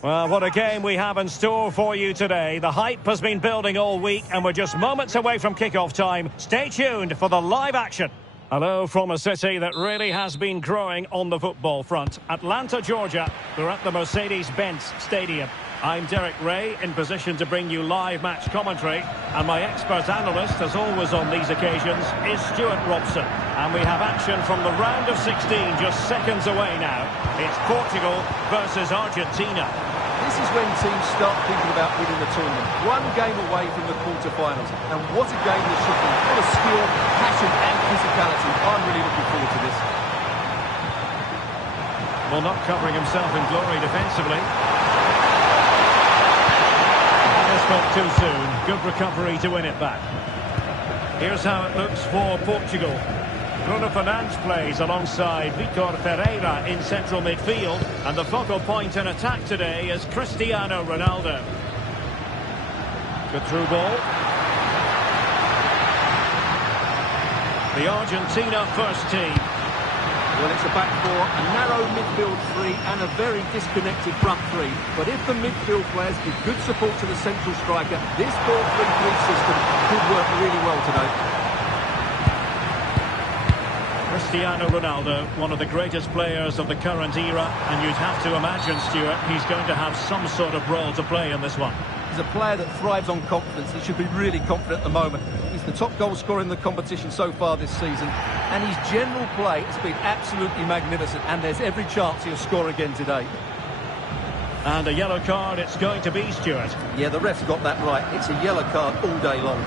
Well, what a game we have in store for you today. The hype has been building all week and we're just moments away from kick-off time. Stay tuned for the live action. Hello from a city that really has been growing on the football front. Atlanta, Georgia. We're at the Mercedes-Benz Stadium. I'm Derek Ray, in position to bring you live match commentary. And my expert analyst, as always on these occasions, is Stuart Robson. And we have action from the round of 16 just seconds away now. It's Portugal versus Argentina. This is when teams start thinking about winning the tournament. One game away from the quarter-finals. And what a game this should be. Full of skill, passion and physicality. I'm really looking forward to this. Well, not covering himself in glory defensively. Spoke too soon. Good recovery to win it back. Here's how it looks for Portugal. Bruno Fernandes plays alongside Vitor Ferreira in central midfield, and the focal point in attack today is Cristiano RoNalDo. Good through ball. The Argentina first team. Well, it's a back four, a narrow midfield three and a very disconnected front three. But if the midfield players give good support to the central striker, this 4-3-3 system could work really well today. Cristiano RoNalDo, one of the greatest players of the current era, and you'd have to imagine, Stuart, he's going to have some sort of role to play in this one. He's a player that thrives on confidence. He should be really confident at the moment. He's the top goal scorer in the competition so far this season. And his general play has been absolutely magnificent. And there's every chance he'll score again today. And a yellow card it's going to be, Stuart. Yeah, the ref's got that right. It's a yellow card all day long.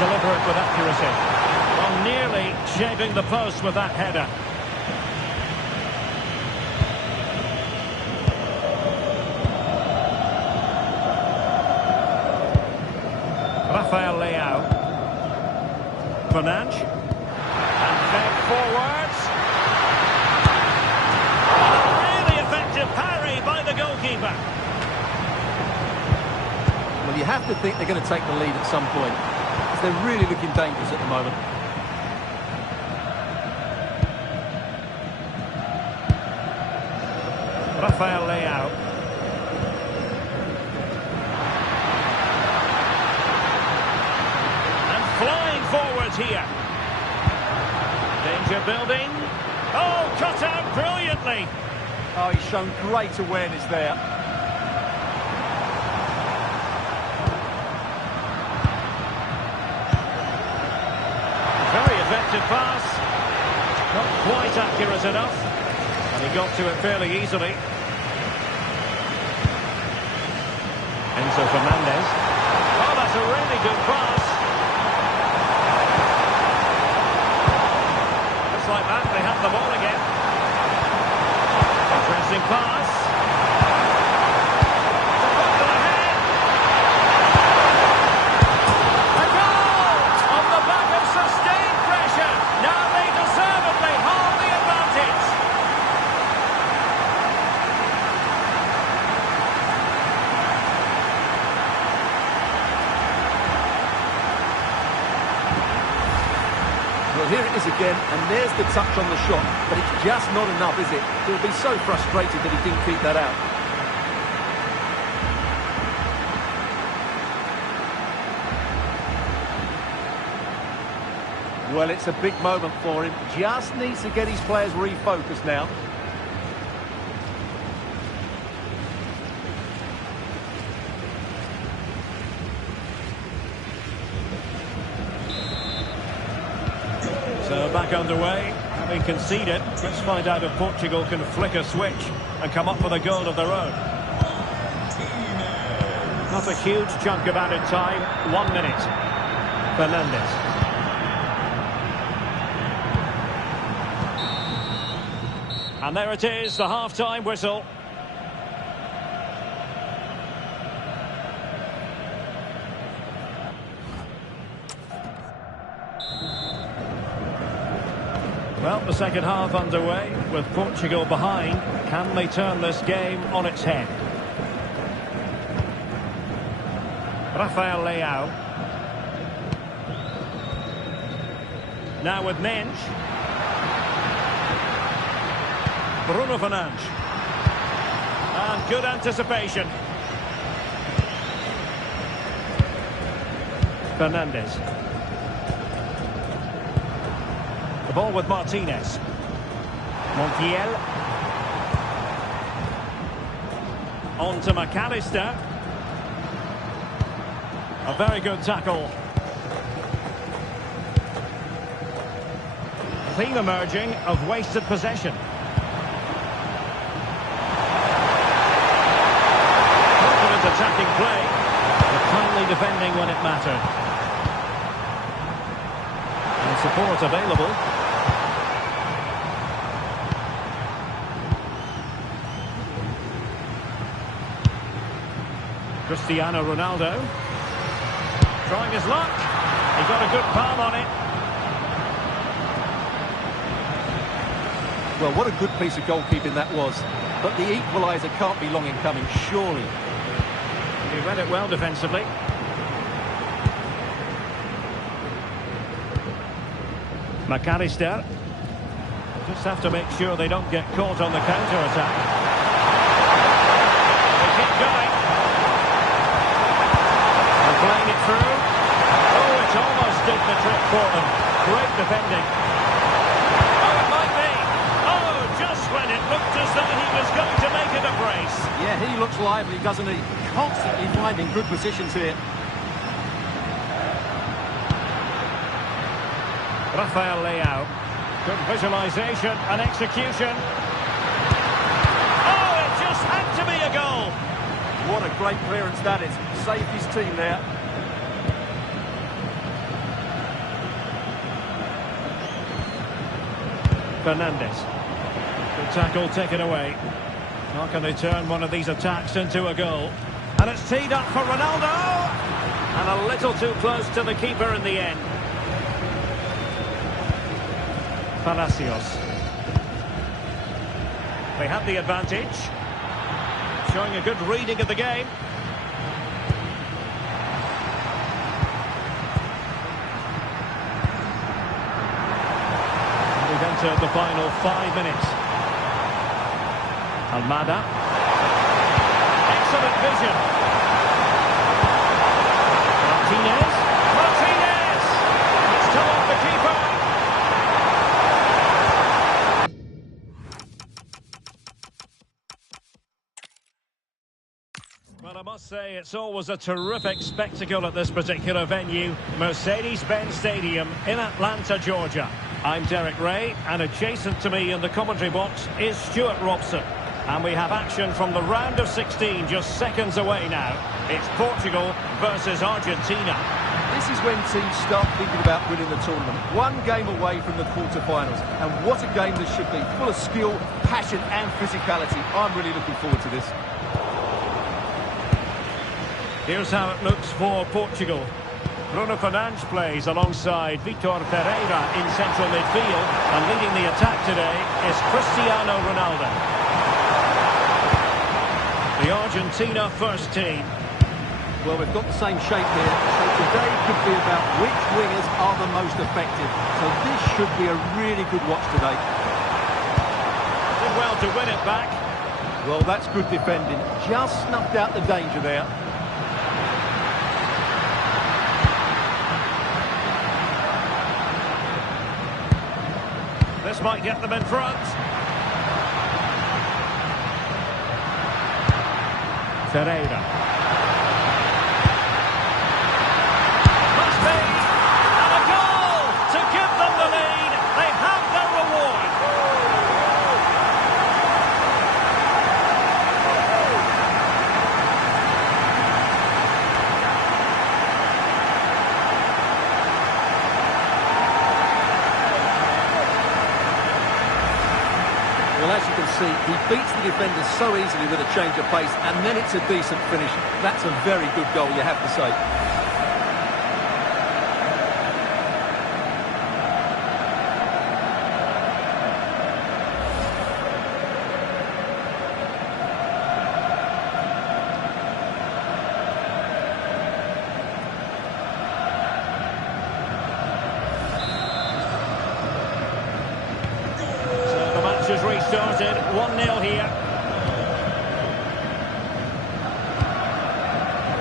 Deliver it with accuracy. Well, nearly shaving the post with that header. Rafael Leao. Fernandes. And fed forwards. A really effective parry by the goalkeeper. Well, you have to think they're going to take the lead at some point. They're really looking dangerous at the moment. Rafael Leao. And flying forwards here. Danger building. Oh, cut out brilliantly. Oh, he's shown great awareness there. Effective pass, not quite accurate enough, and he got to it fairly easily. Enzo Fernandez. Oh, that's a really good pass. Just like that, they have the ball again. Interesting pass. Well, here it is again, and there's the touch on the shot, but it's just not enough, is it? He'll be so frustrated that he didn't keep that out. Well, it's a big moment for him. Just needs to get his players refocused now. So back underway, having conceded. Let's find out if Portugal can flick a switch and come up with a goal of their own. Not a huge chunk of added time. 1 minute. Fernandes. And there it is, the half-time whistle. Well, the second half underway with Portugal behind. Can they turn this game on its head? Rafael Leao. Now with Mensch. Bruno Fernandes. And good anticipation. Fernandes. The ball with Martinez. Montiel. On to McAllister. A very good tackle. Theme emerging of wasted possession. Confident attacking play, but kindly defending when it mattered. And support available. Cristiano RoNalDo. Trying his luck. He got a good palm on it. Well, what a good piece of goalkeeping that was. But the equaliser can't be long in coming, surely. He read it well defensively. McAllister. Just have to make sure they don't get caught on the counter-attack. They keep going. They're playing it through. Oh, it almost did the trick for them. Great defending. Oh, it might be. Oh, just when it looked as though he was going to make it a brace. Yeah, he looks lively, doesn't he? Constantly finding good positions here. Rafael Leao. Good visualisation and execution. Oh, it just had to be a goal. What a great clearance that is. Saved his team there. Fernandes. Good tackle taken away. How can they turn one of these attacks into a goal? And it's teed up for RoNalDo! And a little too close to the keeper in the end. Palacios. They had the advantage. Showing a good reading of the game. We've entered the final 5 minutes. Almada. Excellent vision. Martinez. Martinez! It's come off the keeper. Well, I must say, it's always a terrific spectacle at this particular venue, Mercedes-Benz Stadium in Atlanta, Georgia. I'm Derek Ray, and adjacent to me in the commentary box is Stuart Robson. And we have action from the round of 16 just seconds away now. It's Portugal versus Argentina. This is when teams start thinking about winning the tournament. One game away from the quarter-finals. And what a game this should be. Full of skill, passion and physicality. I'm really looking forward to this. Here's how it looks for Portugal. Bruno Fernandes plays alongside Vitor Pereira in central midfield. And leading the attack today is Cristiano RoNalDo. The Argentina first team. Well, we've got the same shape here, so today could be about which wingers are the most effective. So this should be a really good watch today. Did well to win it back. Well, that's good defending. Just snuffed out the danger there. This might get them in front. Pereira. Must be! And a goal to give them the lead. They have their reward. Well, as you can see, he beats the defender so easily with a change of pace, and then it's a decent finish. That's a very good goal, you have to say. Has restarted, 1-0 here.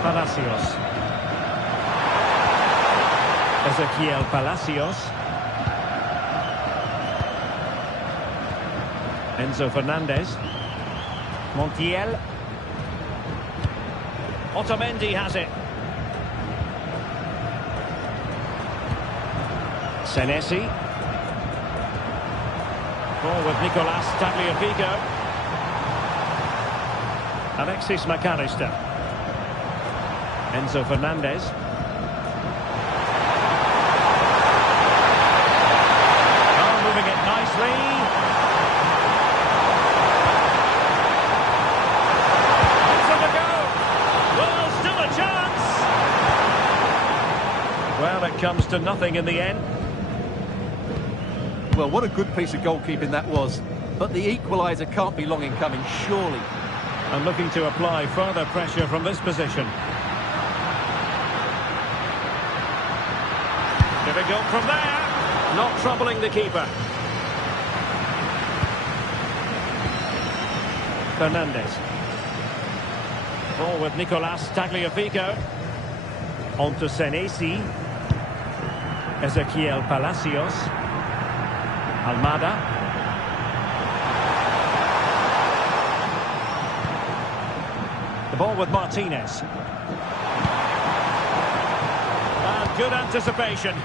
Palacios. Ezequiel Palacios. Enzo Fernandez. Montiel. Otamendi has it. Senesi. Ball with Nicolas Tagliafico. Alexis McAllister. Enzo Fernandez. Oh, moving it nicely. It's a go. Well, still a chance. Well, it comes to nothing in the end. Well, what a good piece of goalkeeping that was. But the equaliser can't be long in coming, surely. And looking to apply further pressure from this position. Difficult from there. Not troubling the keeper. Fernandez. Ball with Nicolas Tagliafico. On to Senesi. Ezequiel Palacios. Almada. The ball with Martinez. And good anticipation.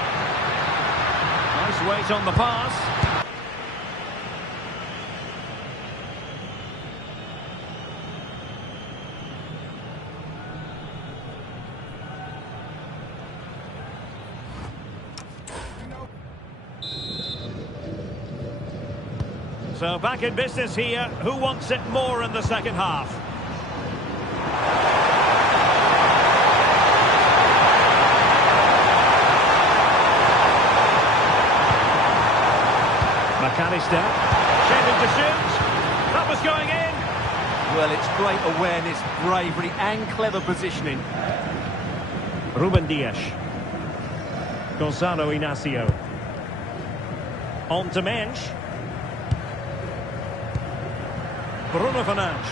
Nice weight on the pass. So back in business here. Who wants it more in the second half? McAllister, shaping to shoot. That was going in. Well, it's great awareness, bravery and clever positioning. Ruben Dias. Gonzalo Inacio. On to Mensch. Bruno Fernandes.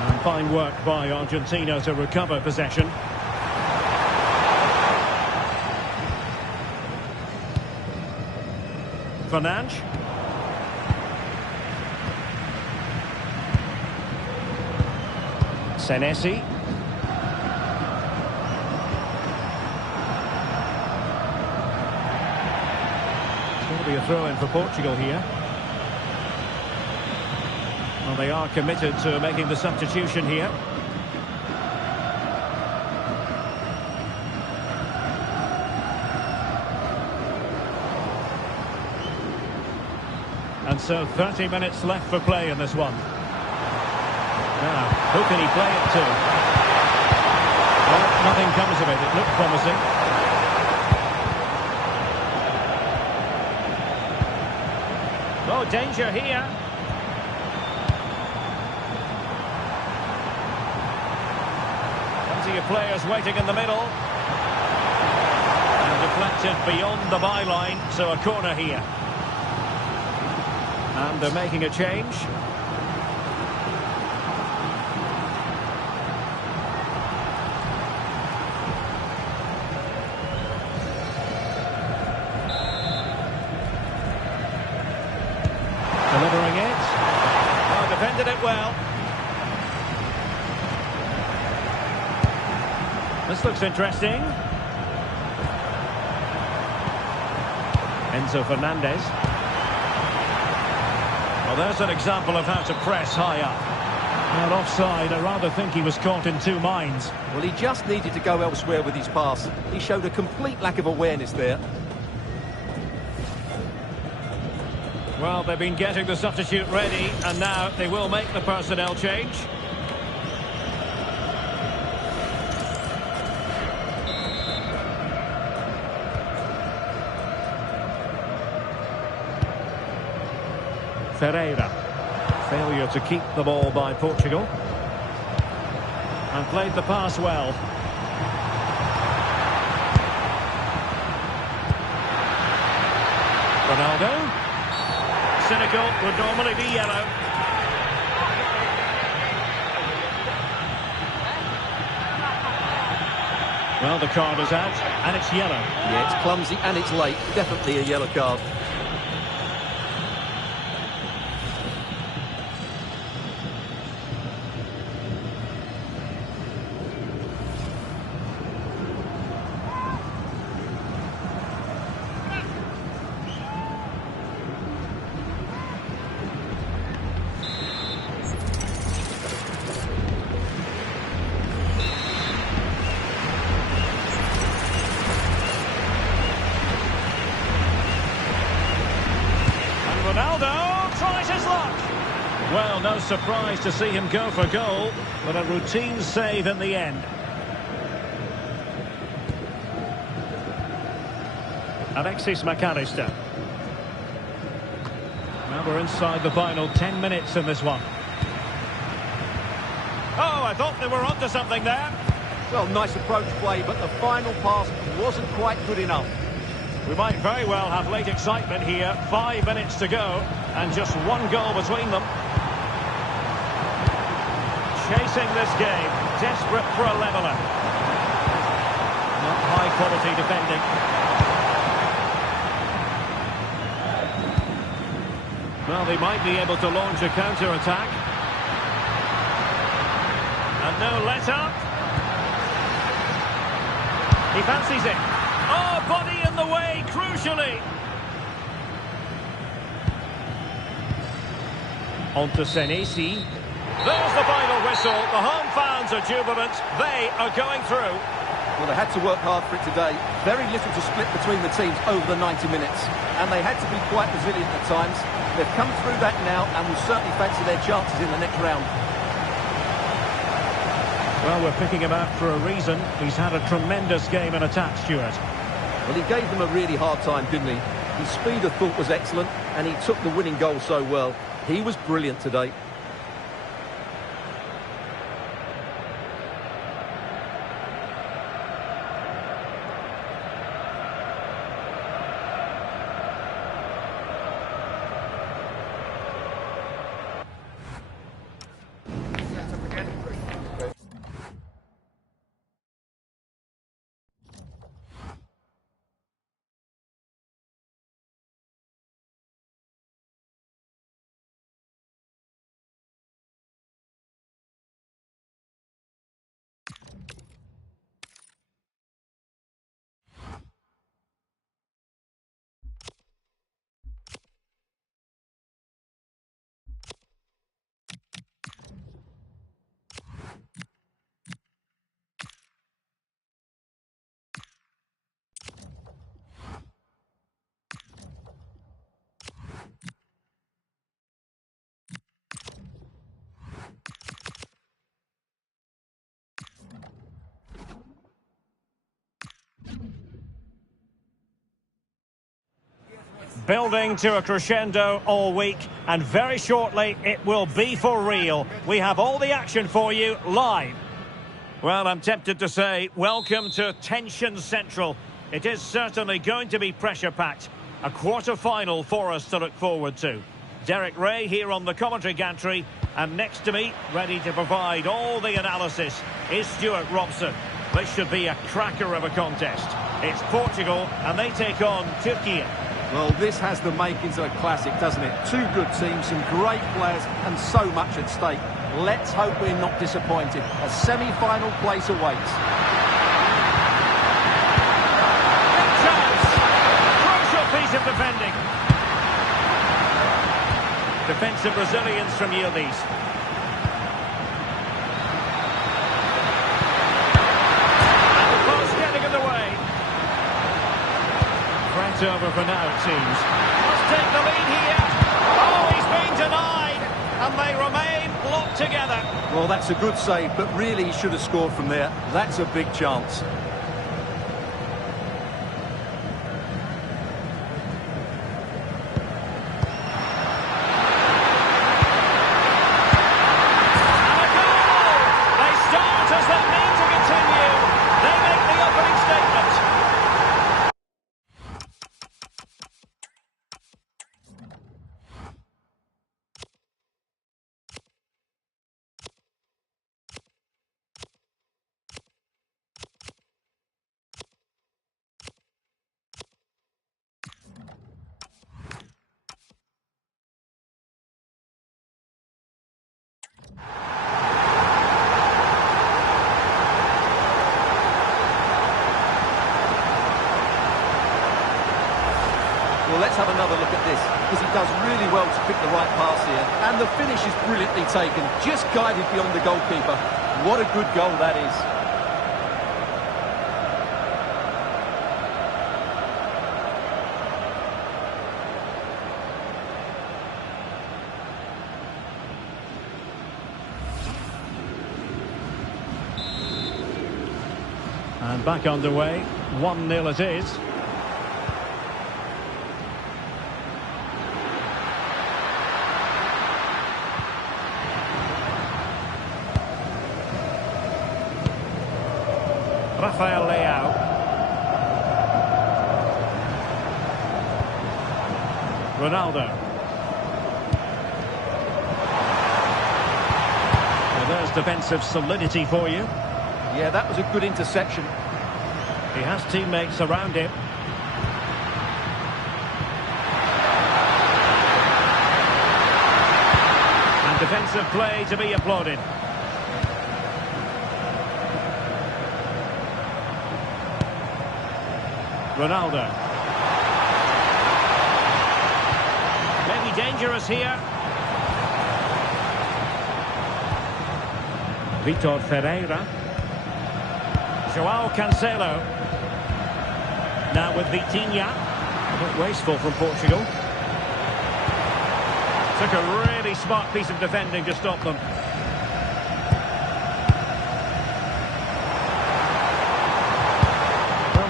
And fine work by Argentina to recover possession. Fernandes. Senesi. It's going to be a throw-in for Portugal here. Well, they are committed to making the substitution here. And so 30 minutes left for play in this one. Now, who can he play it to? Well, nothing comes of it. It looked promising. Oh, danger here. Plenty of players waiting in the middle. And deflected beyond the byline, so a corner here. And they're making a change. Delivering it. Oh, defended it well. This looks interesting. Enzo Fernandez. Well, there's an example of how to press high up. Not offside. I rather think he was caught in two minds. Well, he just needed to go elsewhere with his pass. He showed a complete lack of awareness there. Well, they've been getting the substitute ready, and now they will make the personnel change. Ferreira. Failure to keep the ball by Portugal. And played the pass well. RoNalDo. Cynical, would normally be yellow. Well, the card is out, and it's yellow. Yeah, it's clumsy and it's late. Definitely a yellow card. RoNalDo tries his luck. Well, no surprise to see him go for goal, but a routine save in the end. Alexis McAllister. Now we're inside the final 10 minutes in this one. Oh, I thought they were onto something there. Well, nice approach play, but the final pass wasn't quite good enough. We might very well have late excitement here. 5 minutes to go, and just one goal between them. Chasing this game, desperate for a leveller. Not high quality defending. Well, they might be able to launch a counter-attack. And no let-up. He fancies it. Oh, body in the way, crucially. On to Senesi. There's the final whistle. The home fans are jubilant. They are going through. Well, they had to work hard for it today. Very little to split between the teams over the 90 minutes. And they had to be quite resilient at times. They've come through that now and will certainly fancy their chances in the next round. Well, we're picking him out for a reason. He's had a tremendous game in attack, Stuart. Well, he gave them a really hard time, didn't he? His speed of thought was excellent, and he took the winning goal so well. He was brilliant today. Building to a crescendo all week, and very shortly it will be for real. We have all the action for you live. Well, I'm tempted to say welcome to Tension Central. It is certainly going to be pressure-packed. A quarter-final for us to look forward to. Derek Ray here on the commentary gantry, and next to me, ready to provide all the analysis, is Stuart Robson. This should be a cracker of a contest. It's Portugal, and they take on Turkey. Well, this has the makings of a classic, doesn't it? Two good teams, some great players, and so much at stake. Let's hope we're not disappointed. A semi-final place awaits. Big chance! Crucial piece of defending. Defensive resilience from Yildiz. And the post getting in the way. Threat over for now, it seems. Must take the lead here. Oh, he's been denied, and they remain locked together. Well, that's a good save, but really he should have scored from there. That's a big chance. Well, let's have another look at this, because he does really well to pick the right pass here. And the finish is brilliantly taken, just guided beyond the goalkeeper. What a good goal that is. And back underway, 1-0 it is. Rafael Leao. RoNalDo. Well, there's defensive solidity for you. Yeah, that was a good interception. He has teammates around him. And defensive play to be applauded. RoNalDo. Maybe dangerous here. Vitor Ferreira. João Cancelo. Now with Vitinha. A bit wasteful from Portugal. Took a really smart piece of defending to stop them.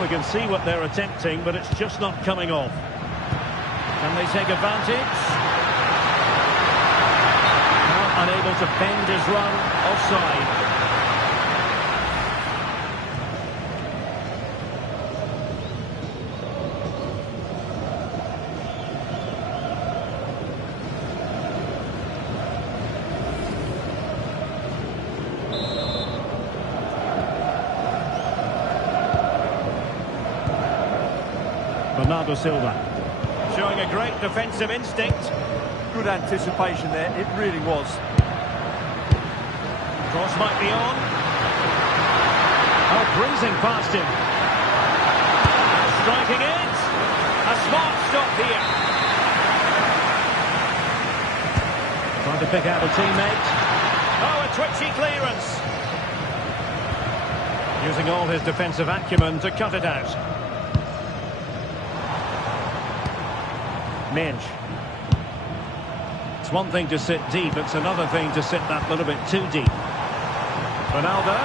We can see what they're attempting, but it's just not coming off. Can they take advantage? Now unable to bend his run, offside. Bernardo Silva showing a great defensive instinct. Good anticipation there, it really was. Cross might be on. Oh, breezing past him. Striking it. A smart stop here. Trying to pick out a teammate. Oh, a twitchy clearance. Using all his defensive acumen to cut it out. Minge. It's one thing to sit deep, it's another thing to sit that little bit too deep. RoNalDo,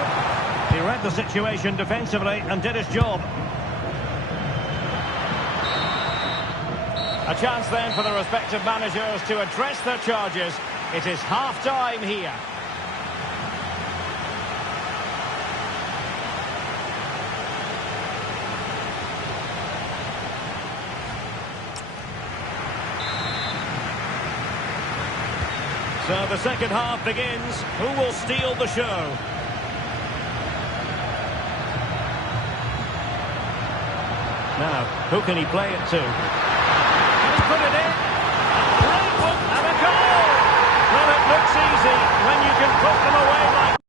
he read the situation defensively and did his job. A chance then for the respective managers to address their charges. It is half-time here. So the second half begins. Who will steal the show? Now, who can he play it to? Can he put it in? A great one and a goal! Well, it looks easy when you can put them away like...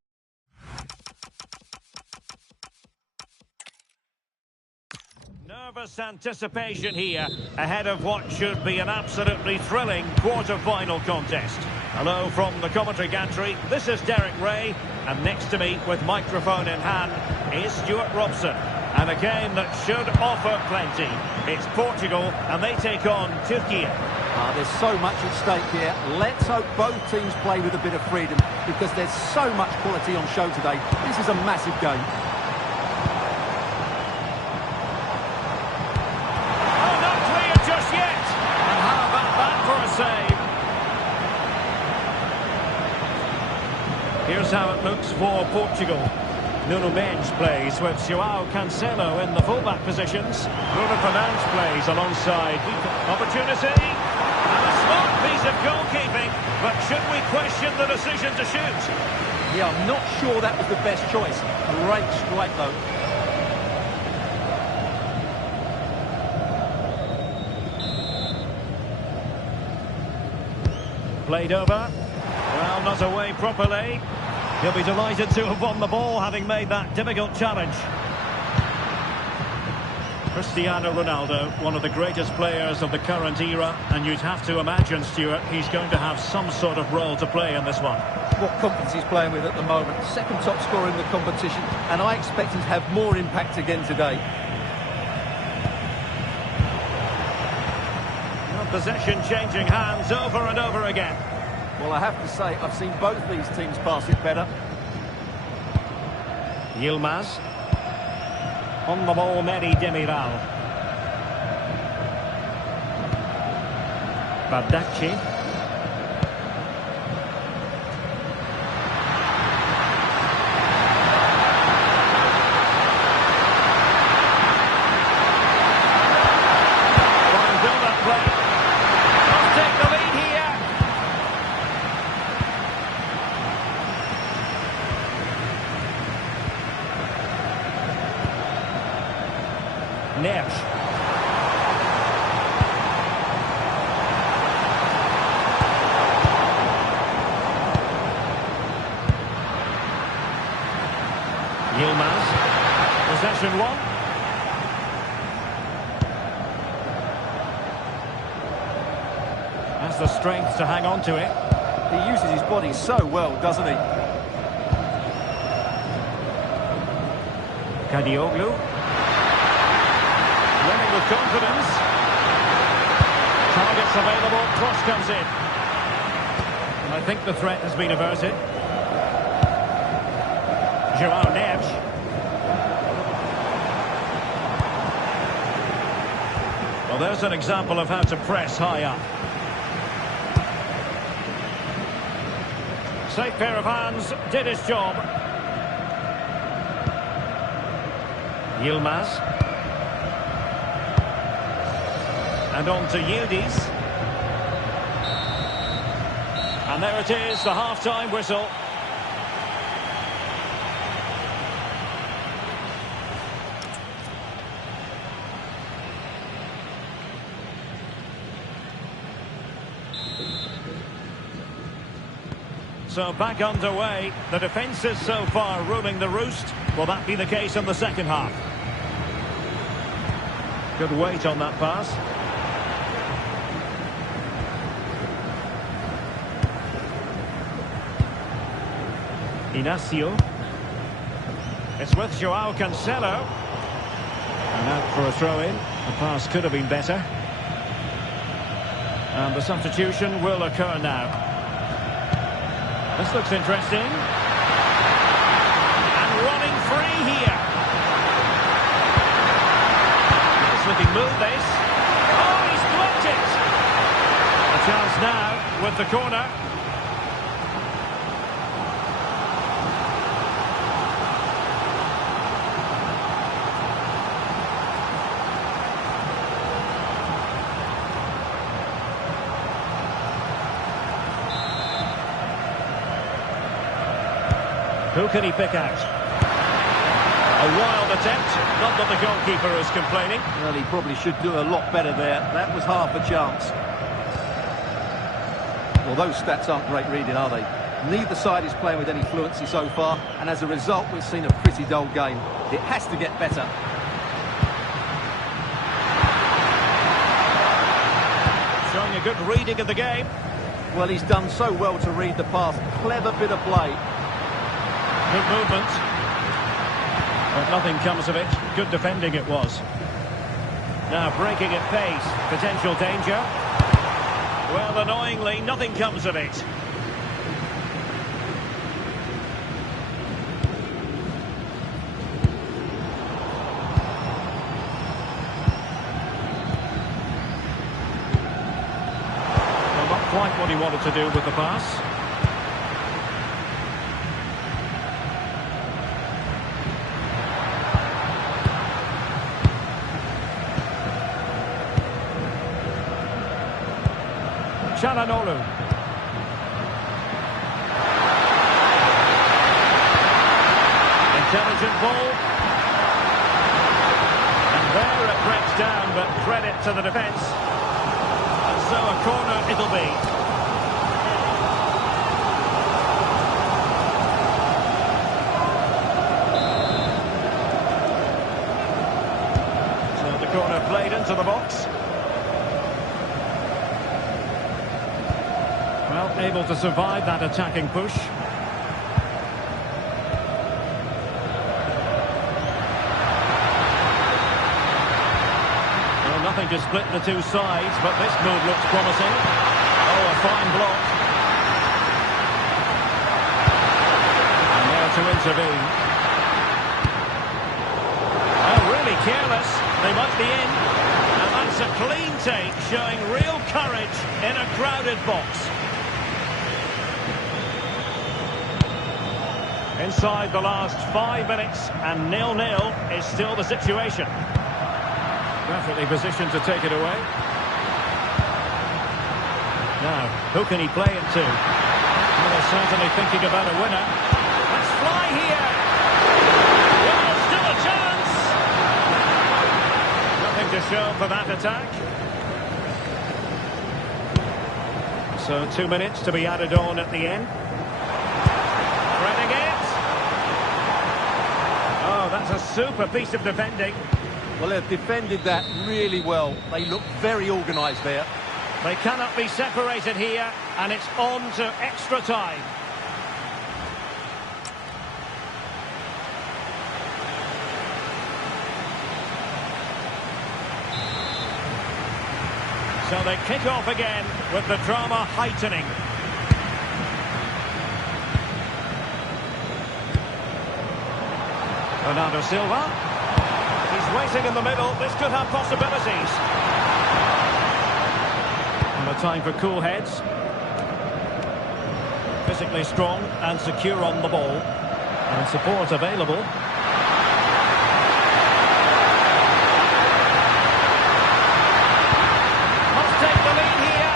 Nervous anticipation here ahead of what should be an absolutely thrilling quarter-final contest. Hello from the commentary gantry, this is Derek Ray, and next to me with microphone in hand is Stuart Robson. And a game that should offer plenty. It's Portugal and they take on Turkey. There's so much at stake here. Let's hope both teams play with a bit of freedom because there's so much quality on show today. This is a massive game. Oh, not clear just yet. And how about that for a save? Here's how it looks for Portugal. Nuno Mendes plays with João Cancelo in the fullback positions. Bruno Fernandes plays alongside. Opportunity. And a smart piece of goalkeeping. But should we question the decision to shoot? Yeah, I'm not sure that was the best choice. Great strike, though. Played over. Well, not away properly. He'll be delighted to have won the ball, having made that difficult challenge. Cristiano RoNalDo, one of the greatest players of the current era, and you'd have to imagine, Stuart, he's going to have some sort of role to play in this one. What confidence he's playing with at the moment. Second top scorer in the competition, and I expect him to have more impact again today. Well, possession changing hands over and over again. Well, I have to say, I've seen both these teams pass it better. Yilmaz. On the ball, Meri Demiral. Bardacci. Fine build-up play. Must take the lead here. Neves. Yilmaz. Possession one. Has the strength to hang on to it. He uses his body so well, doesn't he? Kadioglu. Running with confidence. Targets available, cross comes in. And I think the threat has been averted. João Neves. Well, there's an example of how to press high up. Safe pair of hands, did his job. Yilmaz. And on to Yildiz. And there it is, the half-time whistle. So back underway. The defence is so far ruling the roost. Will that be the case in the second half? Good weight on that pass. Inacio. It's with João Cancelo. And out for a throw-in. The pass could have been better. And the substitution will occur now. This looks interesting. And running free here. Nice looking move, this. Oh, he's blocked it. A chance now with the corner. Who can he pick out? A wild attempt. Not that the goalkeeper is complaining. Well, he probably should do a lot better there. That was half a chance. Well, those stats aren't great reading, are they? Neither side is playing with any fluency so far, and as a result, we've seen a pretty dull game. It has to get better. Showing a good reading of the game. Well, he's done so well to read the pass. Clever bit of play. Good movement. But nothing comes of it. Good defending it was. Now breaking at pace. Potential danger. Well, annoyingly, nothing comes of it. Well, not quite what he wanted to do with the pass. Çalhanoğlu. Intelligent ball. And there it breaks down, but credit to the defence. And so a corner it'll be. So the corner played into the box. Well, able to survive that attacking push. Well, nothing to split the two sides, but this move looks promising. Oh, a fine block. And there to intervene. Oh, really careless. They might be in. And that's a clean take, showing real courage in a crowded box. Inside the last 5 minutes, and 0-0 is still the situation. Perfectly positioned to take it away. Now, who can he play it to? Well, they're certainly thinking about a winner. Let's fly here! Well, still a chance! Nothing to show for that attack. So 2 minutes to be added on at the end. Threading it. Oh, that's a super piece of defending. Well, they've defended that really well. They look very organised there. They cannot be separated here, and it's on to extra time. So they kick off again with the drama heightening. Bernardo Silva. He's waiting in the middle. This could have possibilities. And a time for cool heads. Physically strong and secure on the ball. And support available. Must take the lead here.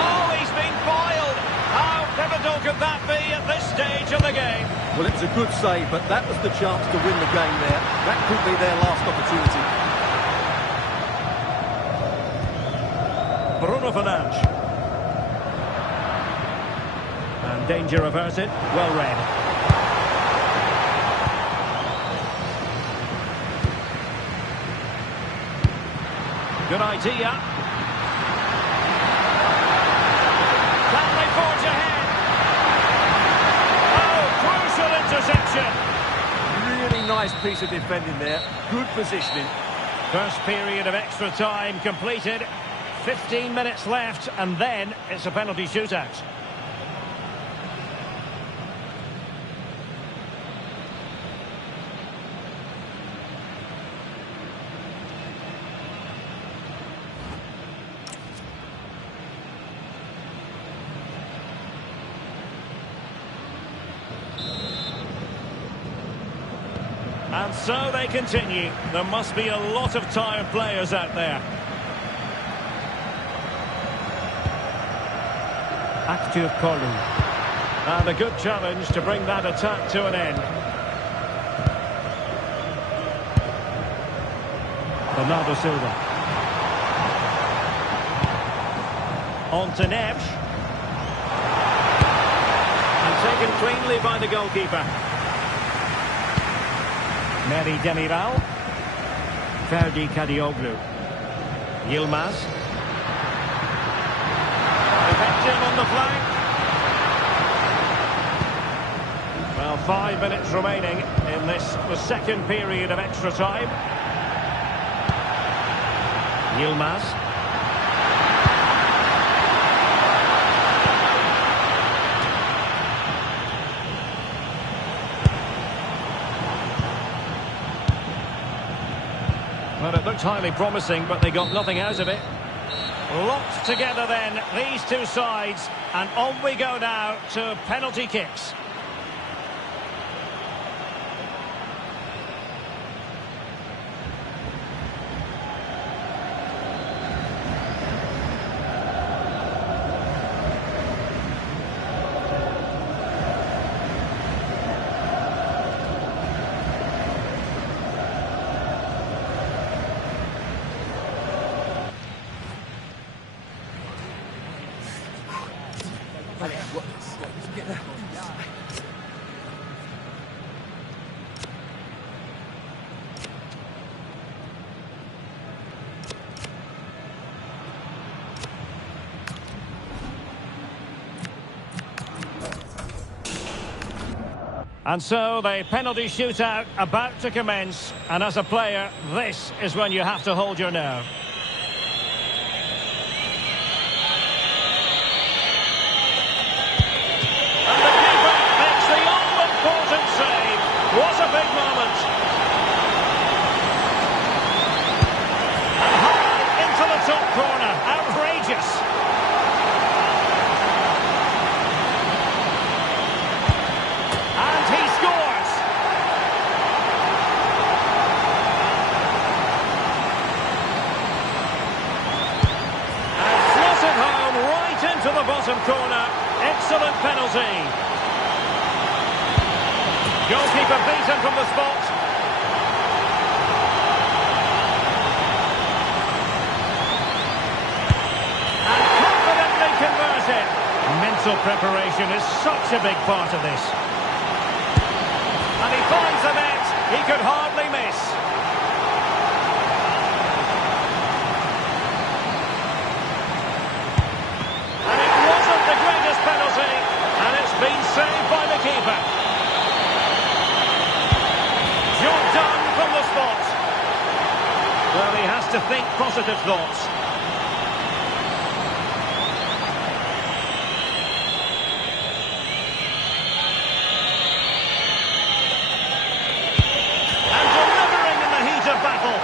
Oh, he's been foiled. How pivotal could that be at this stage of the game? Well, it was a good save, but that was the chance to win the game there. That could be their last opportunity. Bruno Fernandes. And danger averted. Well read. Good idea. Can they forge ahead? Oh, crucial interception. Really nice piece of defending there. Good positioning. First period of extra time completed. 15 minutes left, and then it's a penalty shootout. And so they continue. There must be a lot of tired players out there. Active Kolu. And a good challenge to bring that attack to an end. Bernardo Silva. On to Neves. And taken cleanly by the goalkeeper. Meri Demiral. Ferdi Kadioglu. Yilmaz. Effective on the flank. Well, 5 minutes remaining in this, the second period of extra time. Yilmaz. Well, it looked highly promising, but they got nothing out of it. Locked together then, these two sides, and on we go now to penalty kicks. And so the penalty shootout about to commence, and as a player, this is when you have to hold your nerve. And the keeper makes the all-important save. What a big moment. And high into the top corner. Outrageous. To the bottom corner, excellent penalty. Goalkeeper beaten from the spot. And confidently converted. Mental preparation is such a big part of this. And he finds the net, he could hardly miss. And it's been saved by the keeper. Job done from the spot. Well, he has to think positive thoughts. And delivering in the heat of battle.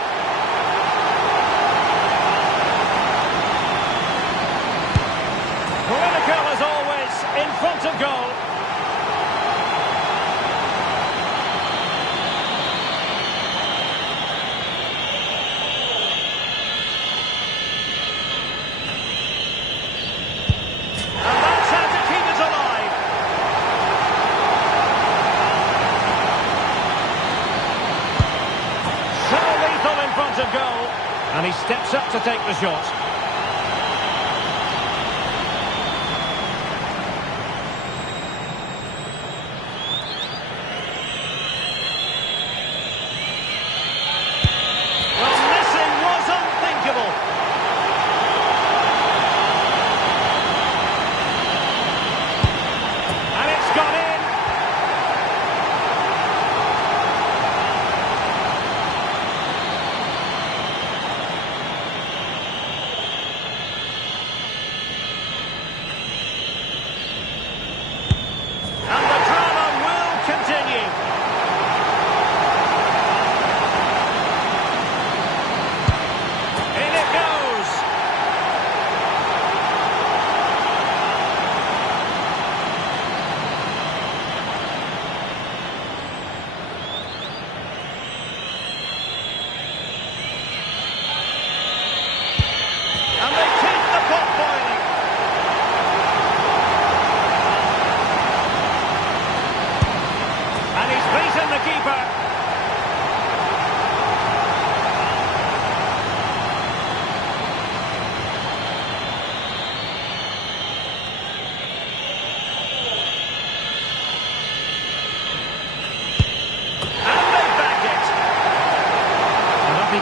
Critical as always, in front of goal. And that's how to keep it alive. So lethal in front of goal. And he steps up to take the shot.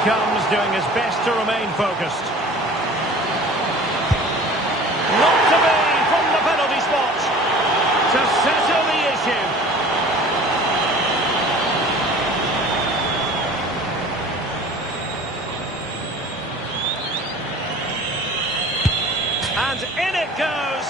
Comes doing his best to remain focused. Not to be from the penalty spot to settle the issue. And in it goes.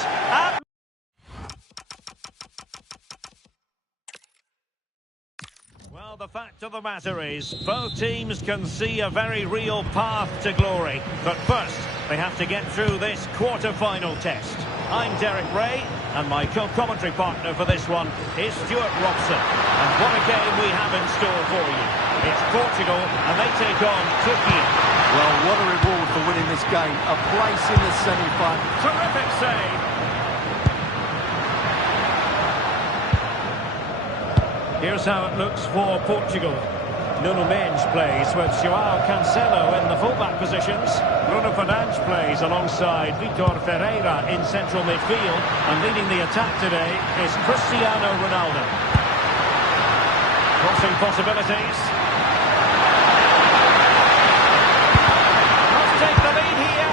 Well, Well, the fact of the matter is, both teams can see a very real path to glory. But first, they have to get through this quarter-final test. I'm Derek Ray, and my co-commentary partner for this one is Stuart Robson. And what a game we have in store for you. It's Portugal, and they take on Turkey. Well, what a reward for winning this game. A place in the semi-final. Terrific save. Here's how it looks for Portugal. Nuno Mendes plays with João Cancelo in the fullback positions. Bruno Fernandes plays alongside Vitor Ferreira in central midfield. And leading the attack today is Cristiano RoNalDo. Crossing possibilities. Must take the lead here.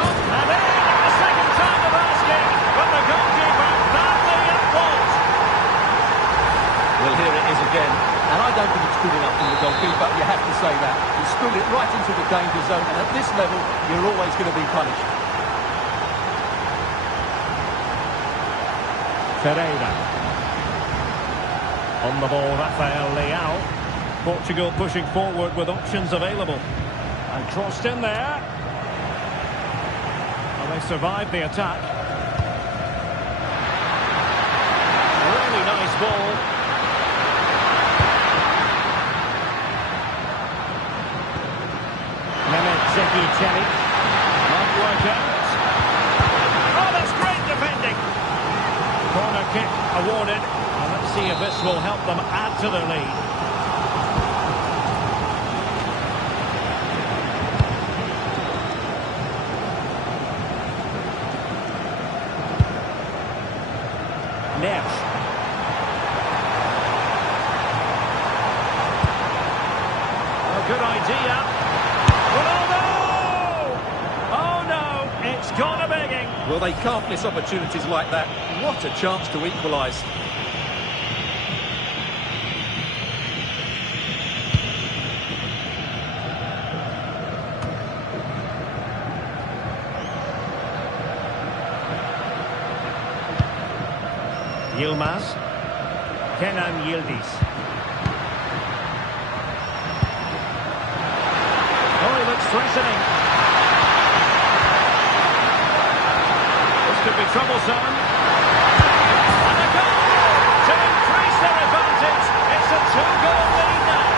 Oh, and in the second time of asking, but the goalkeeper badly at fault. Well, here it is again. And I don't think it's good enough from the goalkeeper, you have to say that. He schooled it right into the danger zone, and at this level, you're always going to be punished. Ferreira. On the ball, Rafael Leao. Portugal pushing forward with options available. And crossed in there. Well, they survived the attack. Really nice ball. Zeki not work out. Oh, that's great defending. Corner kick awarded. And let's see if this will help them add to the lead. Neves. A good idea. It's gone a begging. Well, they can't miss opportunities like that. What a chance to equalise. Yilmaz. Kenan Yildiz. Oh, he looks threatening. Could be troublesome. And a goal to increase their advantage. It's a two-goal lead now.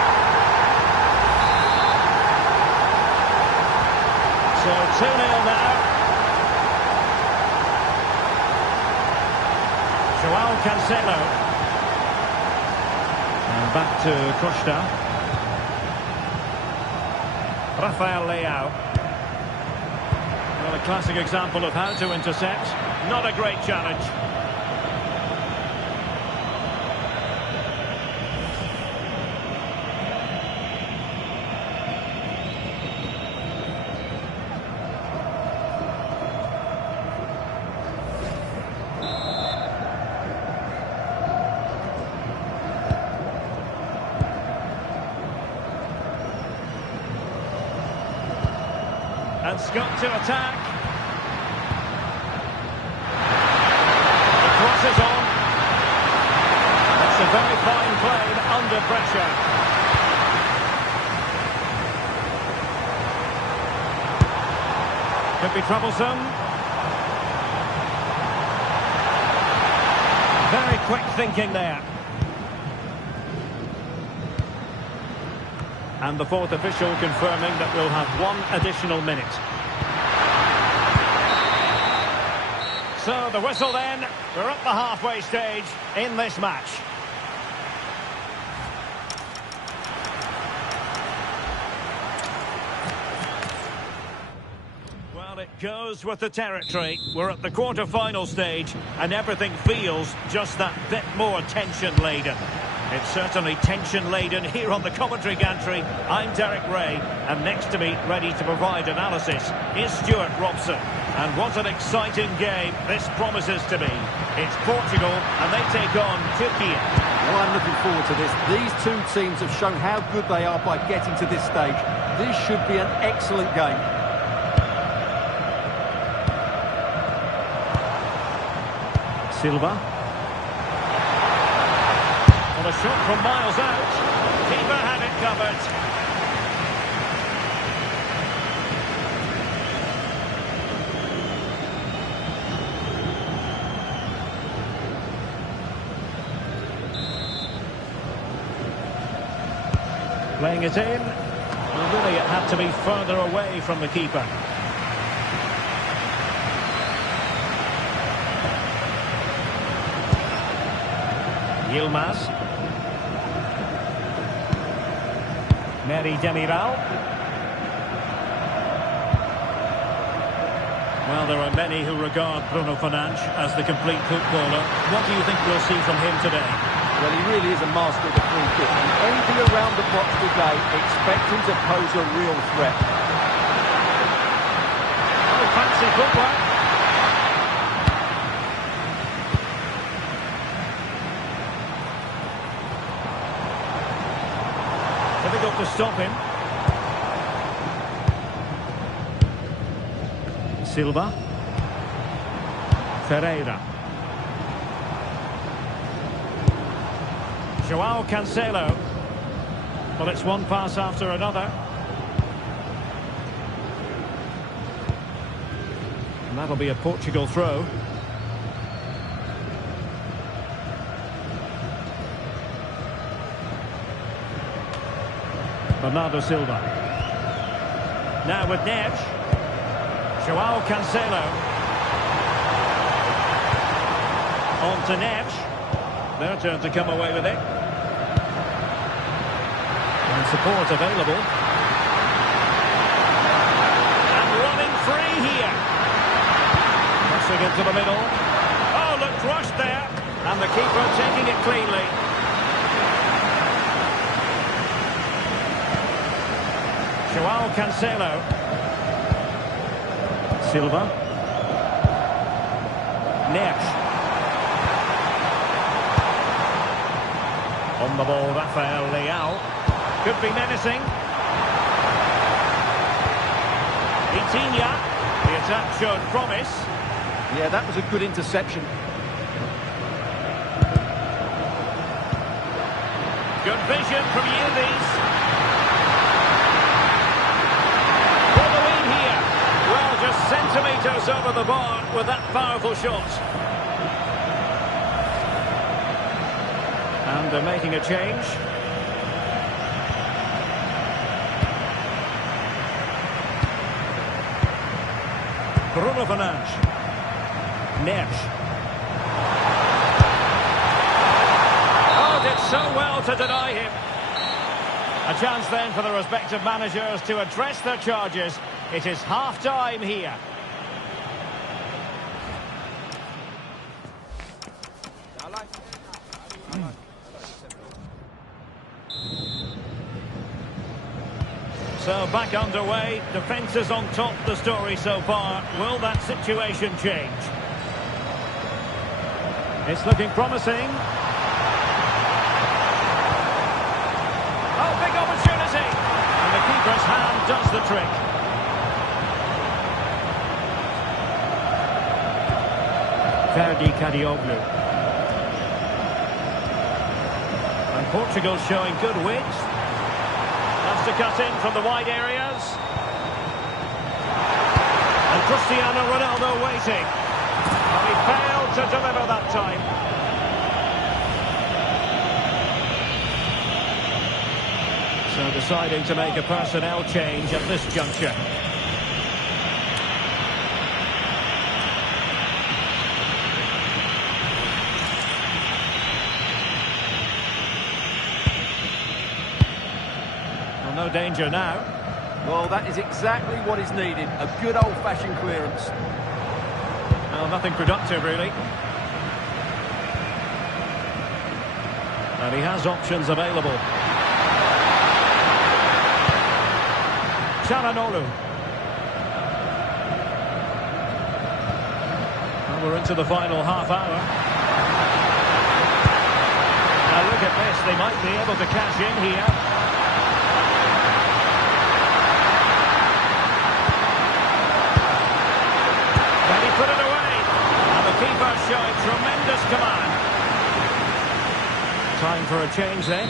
So 2-0 now. João Cancelo. And back to Costa. Rafael Leao. Well, a classic example of how to intercept. Not a great challenge. And Scott to attack. The cross is on. That's a very fine play under pressure. Could be troublesome. Very quick thinking there. And the fourth official confirming that we'll have one additional minute. So the whistle then. We're at the halfway stage in this match. Well, it goes with the territory. We're at the quarter-final stage and everything feels just that bit more tension-laden. It's certainly tension-laden here on the commentary gantry. I'm Derek Ray, and next to me, ready to provide analysis, is Stuart Robson. And what an exciting game this promises to be. It's Portugal, and they take on Turkey. Well, I'm looking forward to this. These two teams have shown how good they are by getting to this stage. This should be an excellent game. Silva. On a shot from miles out. covered. Playing it in. Well, really, it had to be further away from the keeper. Yilmaz. Mary Demiral. Well, there are many who regard Bruno Fernandes as the complete footballer. What do you think we'll see from him today? Well, he really is a master of the free kick. And anything around the box today, expect him to pose a real threat. Oh, fancy footwork. Difficult to stop him. Silva. Ferreira. João Cancelo. Well, it's one pass after another. And that'll be a Portugal throw. Bernardo Silva. Now with Neves. João Cancelo. On to Neves. Their turn to come away with it. And support available. And running free here. Crossing into the middle. Oh, looked rushed there. And the keeper taking it cleanly. João Cancelo. Silva. Neves. On the ball, Rafael Leao. Could be menacing. Vitinha. The attack showed promise. Yeah, that was a good interception. Good vision from Yildiz. For the lead here. Well, just centimetres over the bar with that powerful shot. And they're making a change. Bruno Fernandes. Neves. Oh, did so well to deny him. A chance then for the respective managers to address their charges. It is half-time here. So back underway, defence is on top, the story so far. Will that situation change? It's looking promising. Oh, big opportunity! And the keeper's hand does the trick. Ferdi Kadioglu. And Portugal showing good width. Has to cut in from the wide areas. And Cristiano RoNalDo waiting. And he failed to deliver that time. So deciding to make a personnel change at this juncture. No danger now. Well, that is exactly what is needed. A good old-fashioned clearance. Well, nothing productive, really. And he has options available. Çalhanoğlu. Well, we're into the final half hour. Now look at this. They might be able to cash in here. Put it away, and the keeper showing tremendous command. Time for a change then.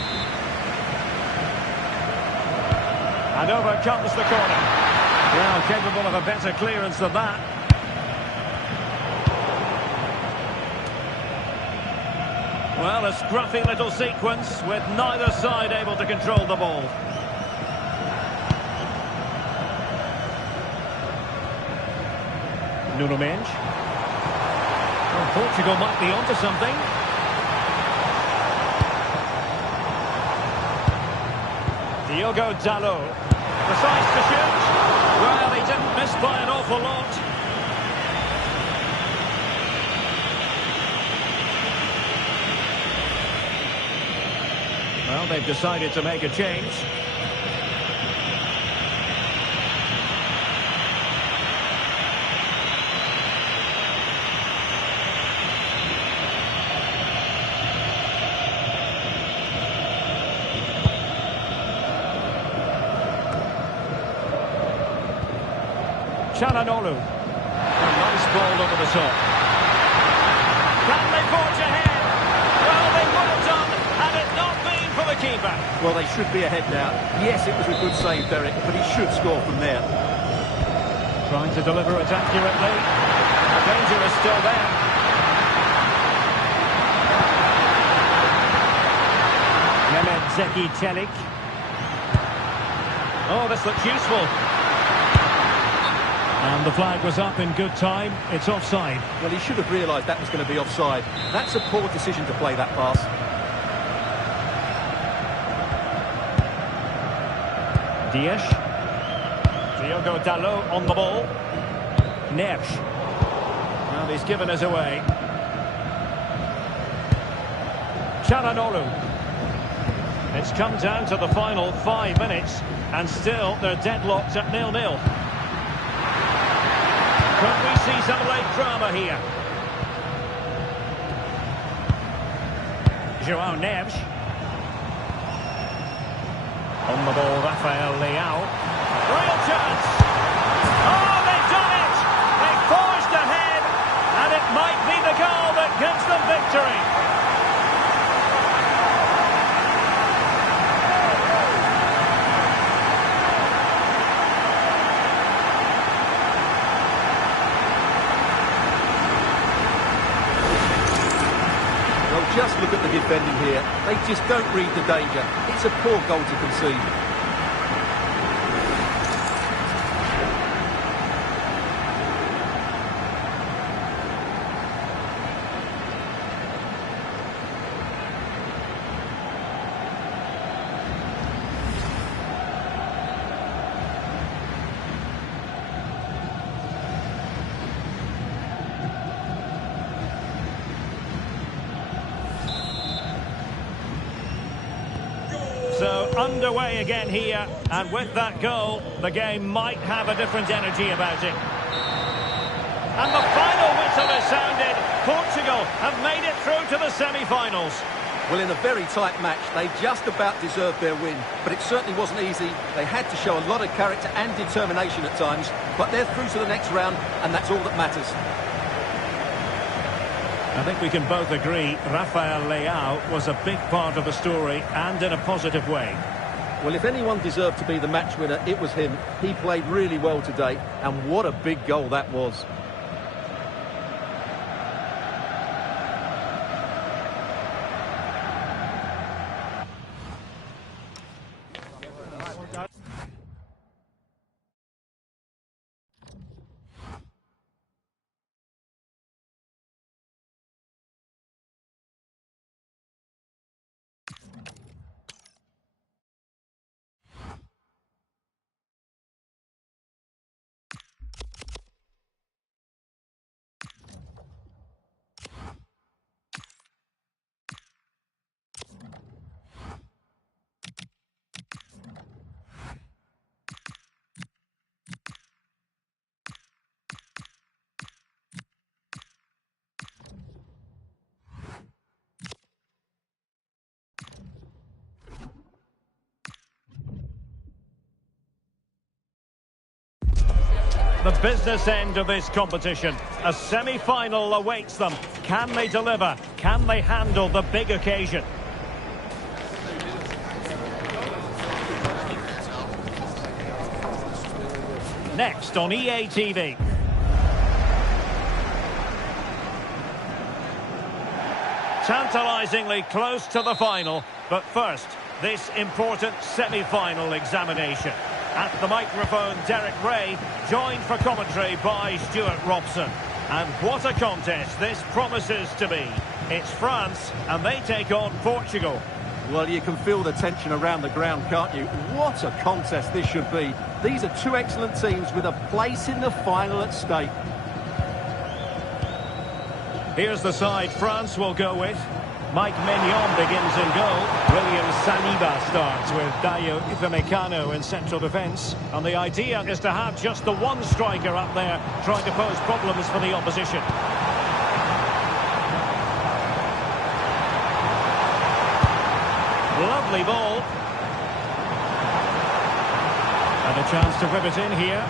And over comes the corner. Well, capable of a better clearance than that. Well, a scruffy little sequence with neither side able to control the ball. Nuno Mendes. Well, Portugal might be onto something. Diogo Dalot. Precise to shoot. Well, he didn't miss by an awful lot. Well, they've decided to make a change. Çalhanoğlu. A nice ball over the top. Can they forge ahead? Well, they would have done had it not been for the keeper. Well, they should be ahead now. Yes, it was a good save, Derek, but he should score from there. Trying to deliver it accurately. The danger is still there. Mehmet Zeki Çelik. Oh, this looks useful. And the flag was up in good time. It's offside. Well, he should have realised that was going to be offside. That's a poor decision to play that pass. Dias. Diogo Dalot on the ball. Neves. Well, he's given us away. Çalhanoğlu. It's come down to the final 5 minutes, and still they're deadlocked at 0-0. Could we see some late drama here? João Neves. On the ball, Rafael Leão. Real chance! Oh, they've done it! They've forged ahead, and it might be the goal that gives them victory. Just look at the defending here. They just don't read the danger. It's a poor goal to concede. So underway again here, and with that goal, the game might have a different energy about it. And the final whistle is sounded. Portugal have made it through to the semi-finals. Well, in a very tight match, they just about deserved their win, but it certainly wasn't easy. They had to show a lot of character and determination at times, but they're through to the next round, and that's all that matters. I think we can both agree Rafael Leão was a big part of the story, and in a positive way. Well, if anyone deserved to be the match winner, it was him. He played really well today, and what a big goal that was. The business end of this competition. A semi-final awaits them. Can they deliver? Can they handle the big occasion? next on EA TV. Tantalisingly close to the final, but first, this important semi-final examination. At the microphone, Derek Ray, joined for commentary by Stuart Robson. And what a contest this promises to be. It's France, and they take on Portugal. Well, you can feel the tension around the ground, can't you? What a contest this should be. These are two excellent teams with a place in the final at stake. Here's the side France will go with. Mike Maignan begins in goal. William Saliba starts with Dayo Upamecano in central defence. And the idea is to have just the one striker up there trying to pose problems for the opposition. Lovely ball. And a chance to whip it in here.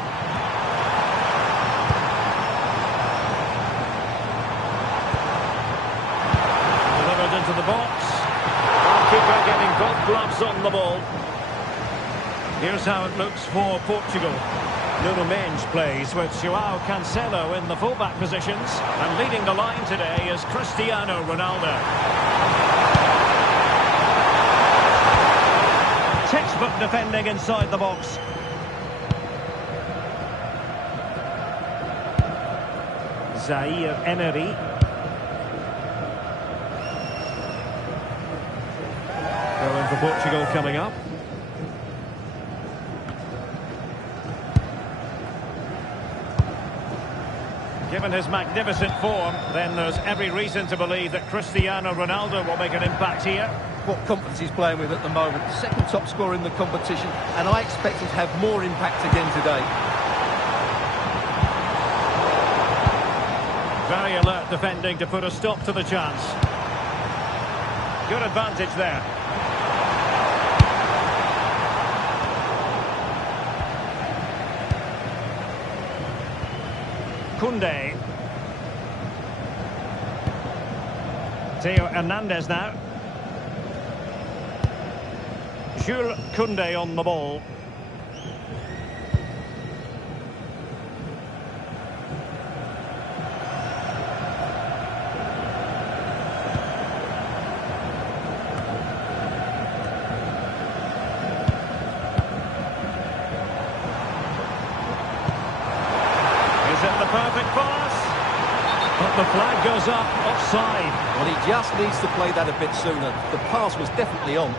Into the box. Goalkeeper getting both gloves on the ball. Here's how it looks for Portugal. Nuno Mendes plays with Joao Cancelo in the fullback positions, and leading the line today is Cristiano RoNalDo. Textbook defending inside the box. Zaire Emery. Going for Portugal coming up. Given his magnificent form, then there's every reason to believe that Cristiano RoNalDo will make an impact here. What confidence he's playing with at the moment. Second top scorer in the competition, and I expect him to have more impact again today. Very alert defending to put a stop to the chance. Good advantage there. Koundé. Theo Hernandez now. Jules Koundé on the ball. Perfect pass, but the flag goes up, offside. Well, he just needs to play that a bit sooner. The pass was definitely on.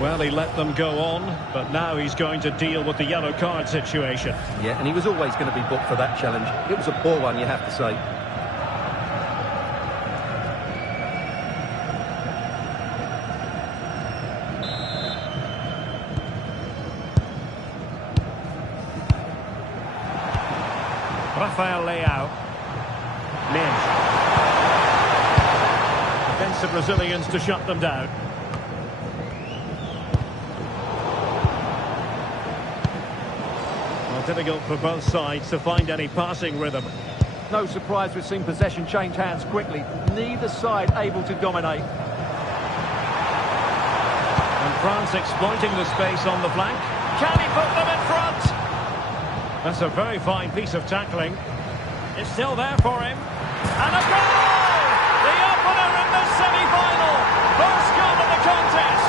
Well, he let them go on, but now he's going to deal with the yellow card situation. Yeah, and he was always going to be booked for that challenge. It was a poor one, you have to say. Rafael Leao. Mendes. Defensive Brazilians to shut them down. Well, difficult for both sides to find any passing rhythm. No surprise we've seen possession change hands quickly. Neither side able to dominate. And France exploiting the space on the flank. Can he put them in front? That's a very fine piece of tackling. It's still there for him. And a goal! The opener in the semi-final. First goal of the contest.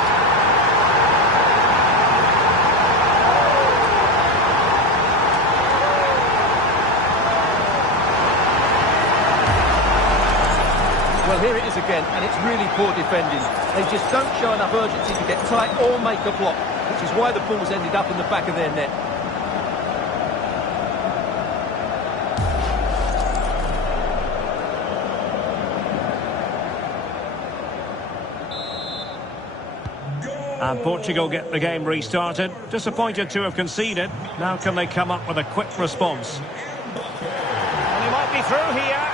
Well, here it is again, and it's really poor defending. They just don't show enough urgency to get tight or make a block, which is why the ball's ended up in the back of their net. And Portugal get the game restarted. Disappointed to have conceded. Now can they come up with a quick response? And he might be through here.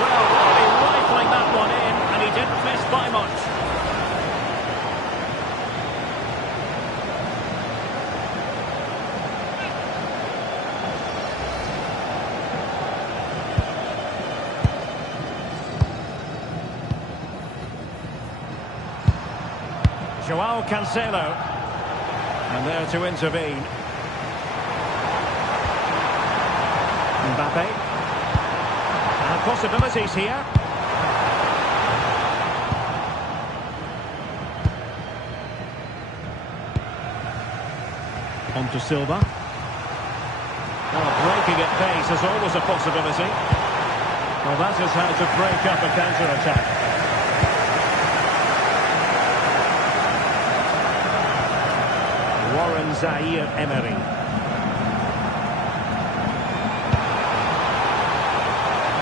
Well, really rifling that one in, and he didn't miss by much. Joao Cancelo. And there to intervene. Mbappe. And possibilities here. On to Silva. Oh, breaking at pace is always a possibility. Well, that is how to break up a counter-attack. Warren Zaire-Emery.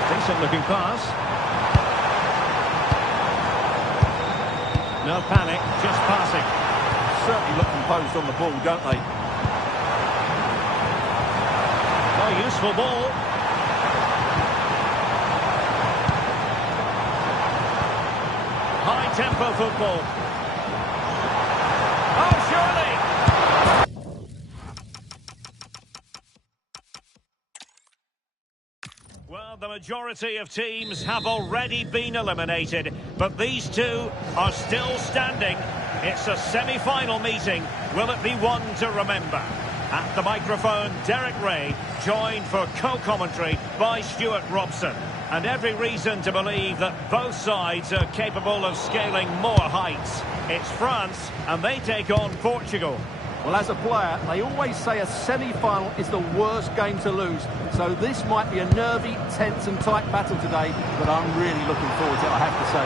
Decent looking pass. No panic, just passing. Certainly look composed on the ball, don't they? Oh, useful ball. High tempo football. Oh, surely! Well, the majority of teams have already been eliminated, but these two are still standing. It's a semi-final meeting. Will it be one to remember? At the microphone, Derek Ray, joined for co-commentary by Stuart Robson. And every reason to believe that both sides are capable of scaling more heights. It's France, and they take on Portugal. Well, as a player, they always say a semi-final is the worst game to lose. So this might be a nervy, tense and tight battle today, but I'm really looking forward to it, I have to say.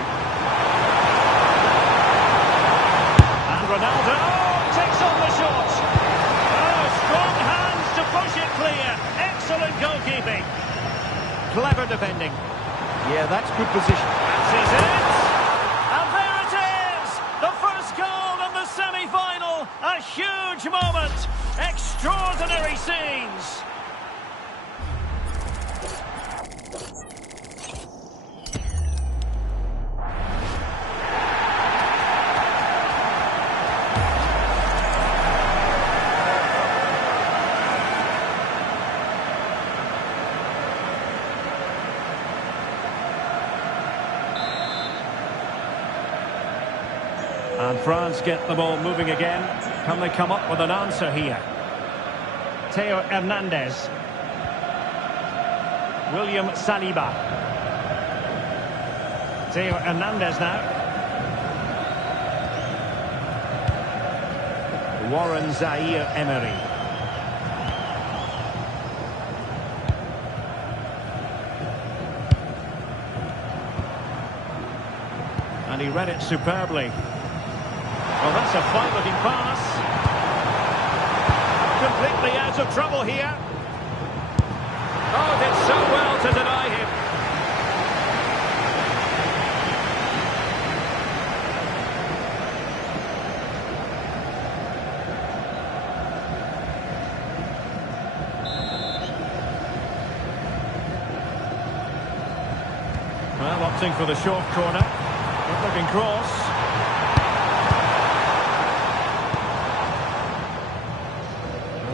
And RoNalDo takes on the shot. Oh, strong hands to push it clear. Excellent goalkeeping. Clever defending. Yeah, that's good position. That's it. And there it is. The first goal in the semi-final. A huge moment. Extraordinary scenes. And France get the ball moving again. Can they come up with an answer here? Theo Hernandez. William Saliba. Theo Hernandez now. Warren Zaire-Emery. And he read it superbly. Well, that's a fine-looking pass. Completely out of trouble here. Oh, did so well to deny him. Well, opting for the short corner. Good looking cross.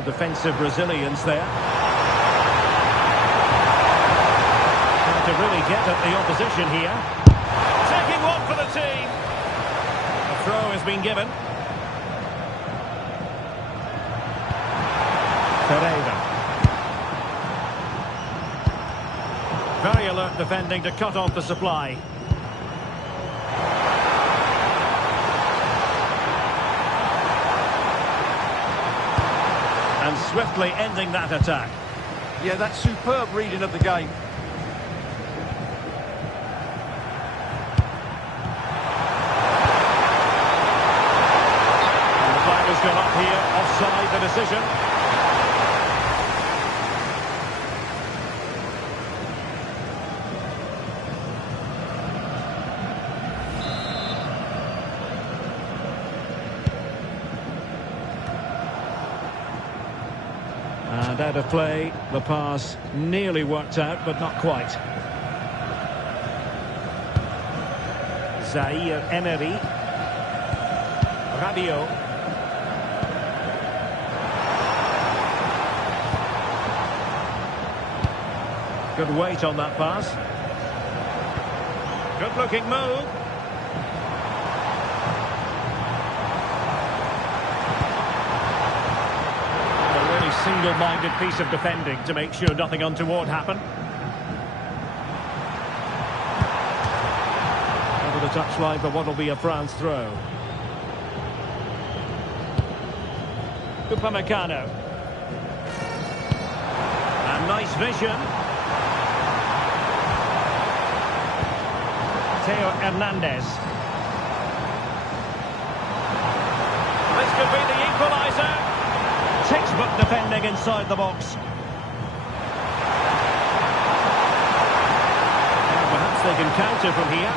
Defensive resilience there. Trying to really get at the opposition here. Taking one for the team. A throw has been given. Pereira. Very alert defending to cut off the supply. And swiftly ending that attack. Yeah, that's superb reading of the game. And the flag has gone up here, offside the decision. And out of play, the pass nearly worked out, but not quite. Zaire-Emery. Rabiot. Good weight on that pass. Good looking move. single-minded piece of defending to make sure nothing untoward happened. Over the touchline for what will be a France throw. Upamecano. And nice vision. Theo Hernandez. This could be the equaliser. Textbook defending inside the box. And perhaps they can counter from here.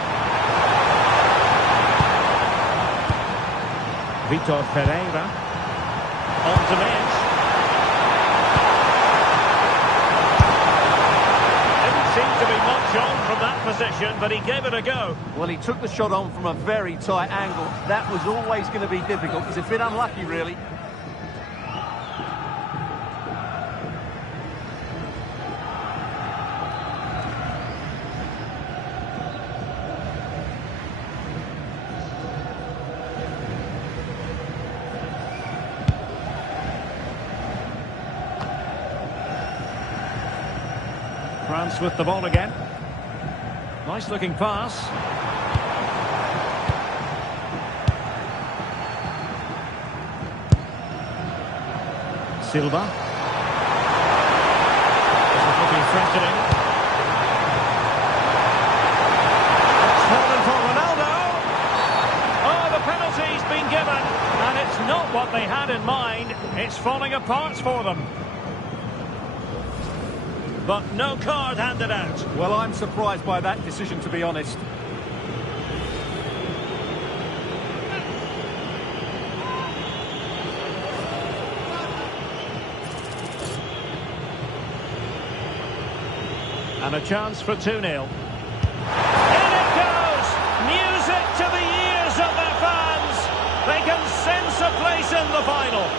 Vitor Pereira. On to Mitch. Didn't seem to be much on from that position, but he gave it a go. Well, he took the shot on from a very tight angle. That was always going to be difficult. He's a bit unlucky, really. France with the ball again. Nice looking pass. Silva. This is looking threatening. It's fallen for RoNalDo. Oh, the penalty's been given, and it's not what they had in mind. It's falling apart for them. But no card handed out. Well, I'm surprised by that decision, to be honest. And a chance for 2-0. In it goes! Music to the ears of their fans. They can sense a place in the final.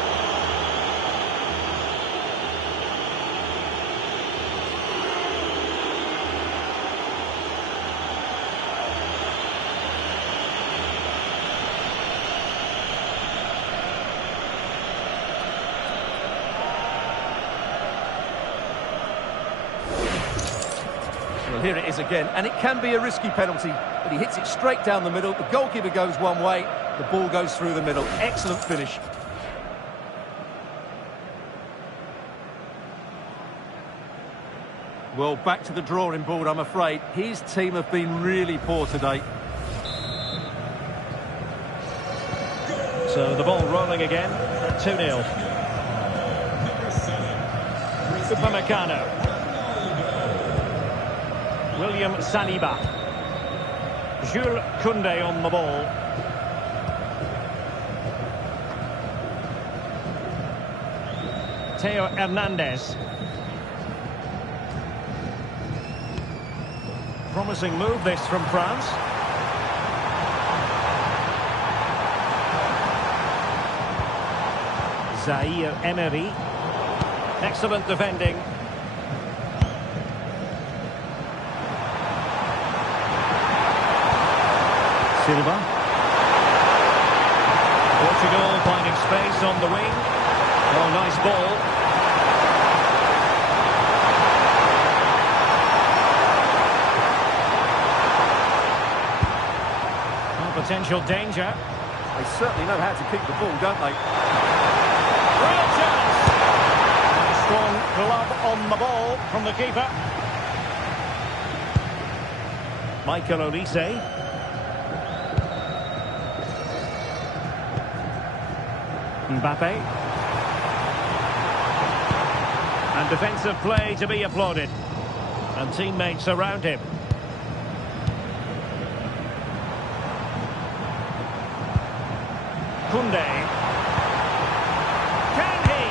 Well, here it is again, and it can be a risky penalty, but he hits it straight down the middle. The goalkeeper goes one way, the ball goes through the middle. Excellent finish. Well, back to the drawing board, I'm afraid. His team have been really poor today. So the ball rolling again at 2-0. Upamecano. William Saliba. Jules Koundé on the ball. Theo Hernandez. Promising move this from France. Zaire Emery. Excellent defending. Silva. Portugal finding space on the wing. Oh, nice ball. Oh, potential danger. They certainly know how to keep the ball, don't they? Real chance. And a strong glove on the ball from the keeper. Michael Olise. Mbappe. And defensive play to be applauded. And teammates around him. Koundé. Can he?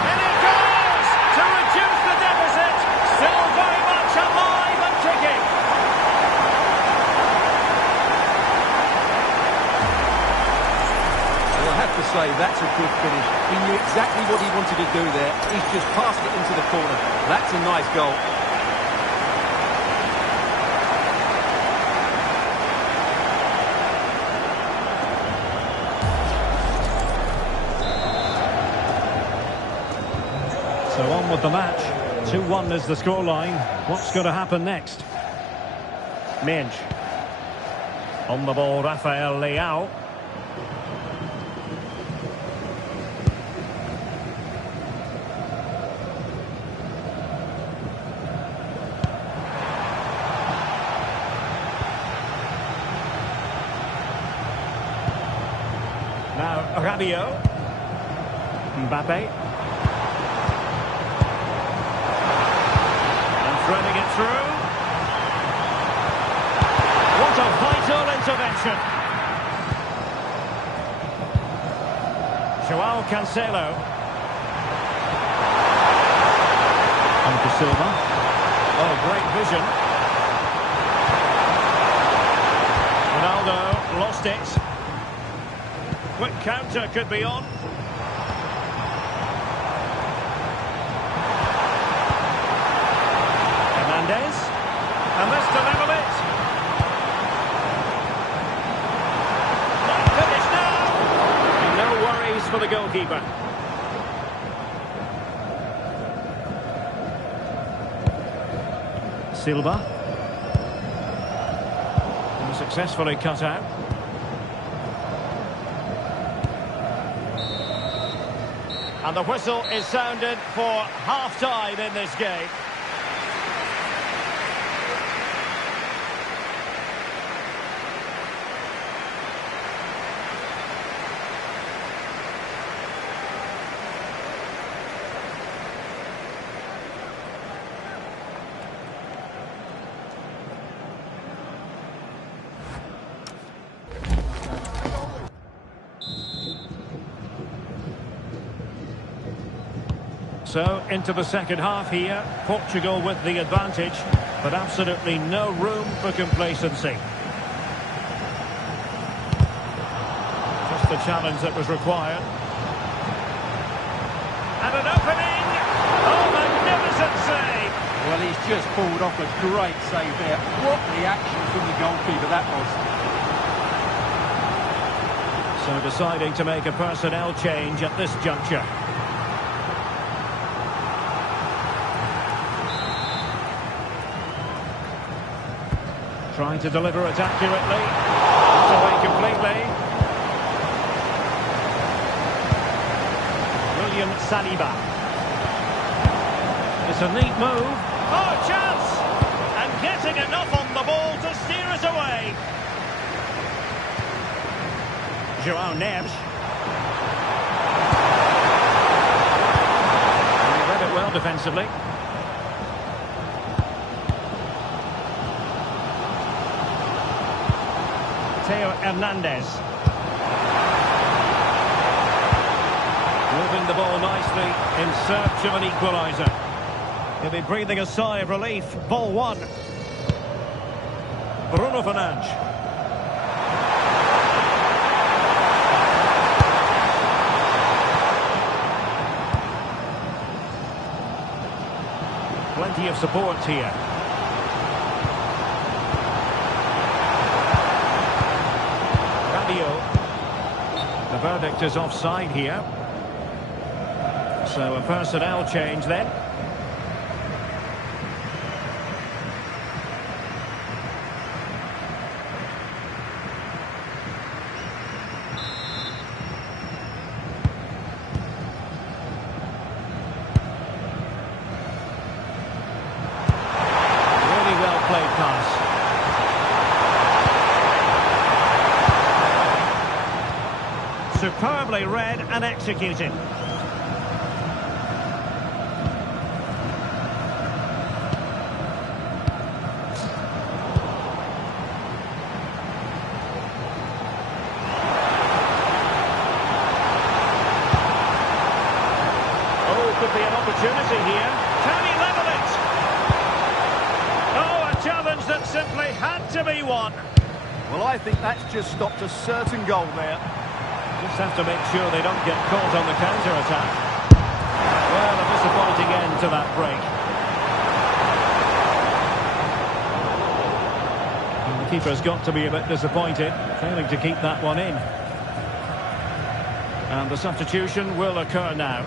And it goes to reduce the deficit. Still very much alive and kicking. Well, I have to say, that's a good finish. He knew exactly what he wanted to do there. He's just passed it into the corner. That's a nice goal. So on with the match. 2-1 is the scoreline. What's going to happen next? Minge. On the ball, Rafael Leao. Now, Rabiot. Mbappe. And threading it through. What a vital intervention. Joao Cancelo. On to Silva. Oh, great vision. RoNalDo lost it. Quick counter could be on. Hernandez. And this to level it. Might finish now. And no worries for the goalkeeper. Silva. And successfully cut out. And the whistle is sounded for half-time in this game. So, into the second half here. Portugal with the advantage, but absolutely no room for complacency. Just the challenge that was required. And an opening! Oh, magnificent save! Well, he's just pulled off a great save there. What reaction from the goalkeeper that was. So deciding to make a personnel change at this juncture. Trying to deliver it accurately. It's away completely. William Saliba. It's a neat move. Oh, chance! And getting enough on the ball to steer it away. Joao Neves. He read it well defensively. Theo Hernandez. Moving the ball nicely in search of an equaliser. He'll be breathing a sigh of relief. Ball one. Bruno Fernandes. Plenty of support here. The verdict is offside here. So a personnel change then. Really well played pass. Superbly read and executed. Oh, could be an opportunity here. Can he level it? Oh, a challenge that simply had to be won. Well, I think that's just stopped a certain goal there. Just have to make sure they don't get caught on the counter-attack. Well, a disappointing end to that break. And the keeper's got to be a bit disappointed, failing to keep that one in. And the substitution will occur now.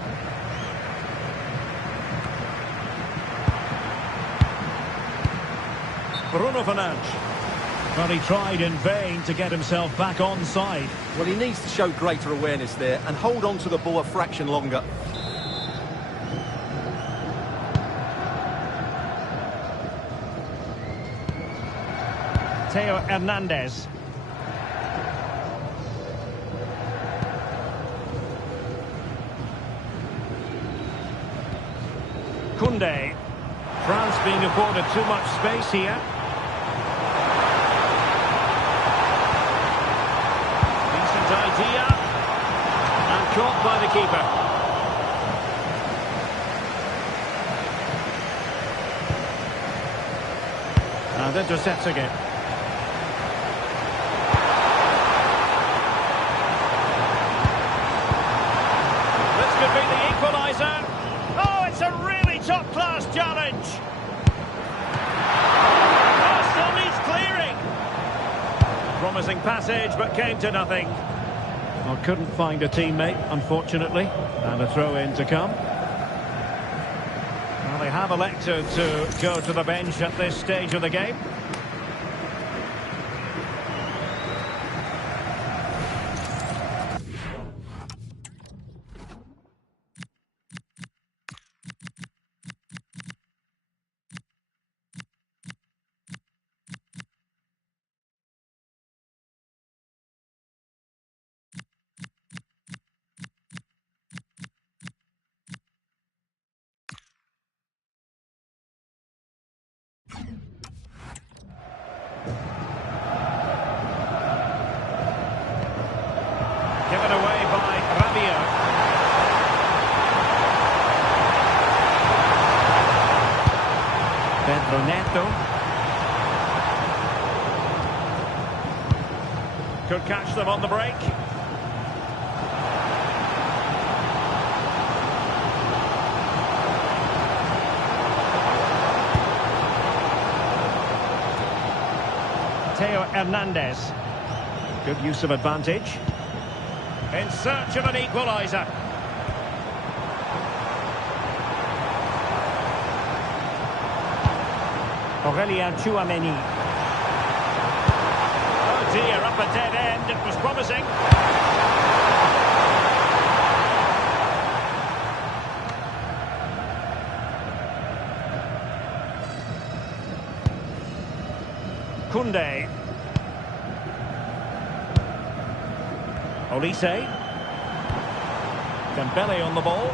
Bruno Fernandes. Well, he tried in vain to get himself back on side. Well, he needs to show greater awareness there and hold on to the ball a fraction longer. Theo Hernandez. Koundé. France being afforded too much space here. Decent idea. And caught by the keeper. And intercepts again. This could be the equaliser. Oh, it's a really top-class challenge. Oh, still needs clearing. Promising passage, but came to nothing. Well, couldn't find a teammate, unfortunately. And a throw-in to come. Well, they have elected to go to the bench at this stage of the game. Given away by Rabiot. Pedro Neto. Could catch them on the break. Theo Hernandez. Good use of advantage. In search of an equaliser. Aurélien Tchouameni. Oh dear, up a dead end. It was promising. Koundé. Olise. Dembele on the ball.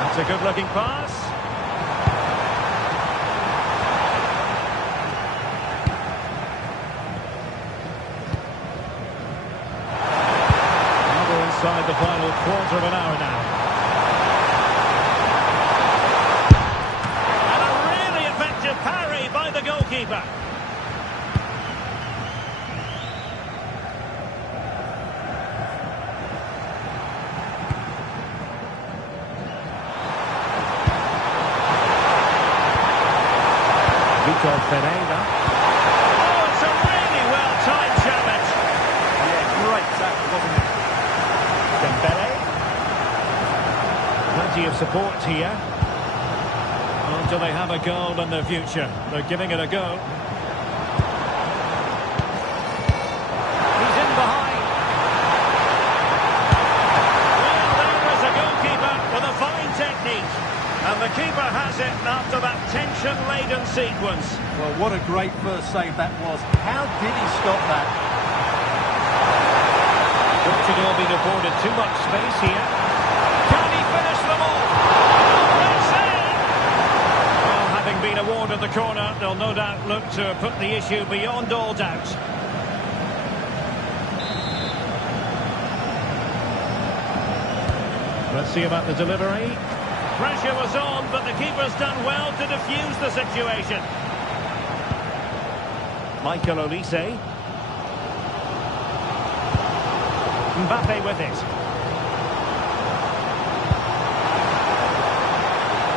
That's a good-looking pass. Now we're inside the final quarter of an hour now. And a really effective parry by the goalkeeper. Ferreira. Oh, it's a really well-timed challenge. Yeah, great tackle, wasn't it? Dembele. Plenty of support here. Oh, do they have a goal in their future? They're giving it a go. He's in behind. Well, there is a goalkeeper with a fine technique. And the keeper has it after that tension-laden sequence. Well, what a great first save that was. How did he stop that? Portugal being afforded too much space here. Can he finish them all? That's it! Well, having been awarded the corner, they'll no doubt look to put the issue beyond all doubt. Let's see about the delivery. Pressure was on, but the keeper's done well to defuse the situation. Michael Olise. Mbappe with it.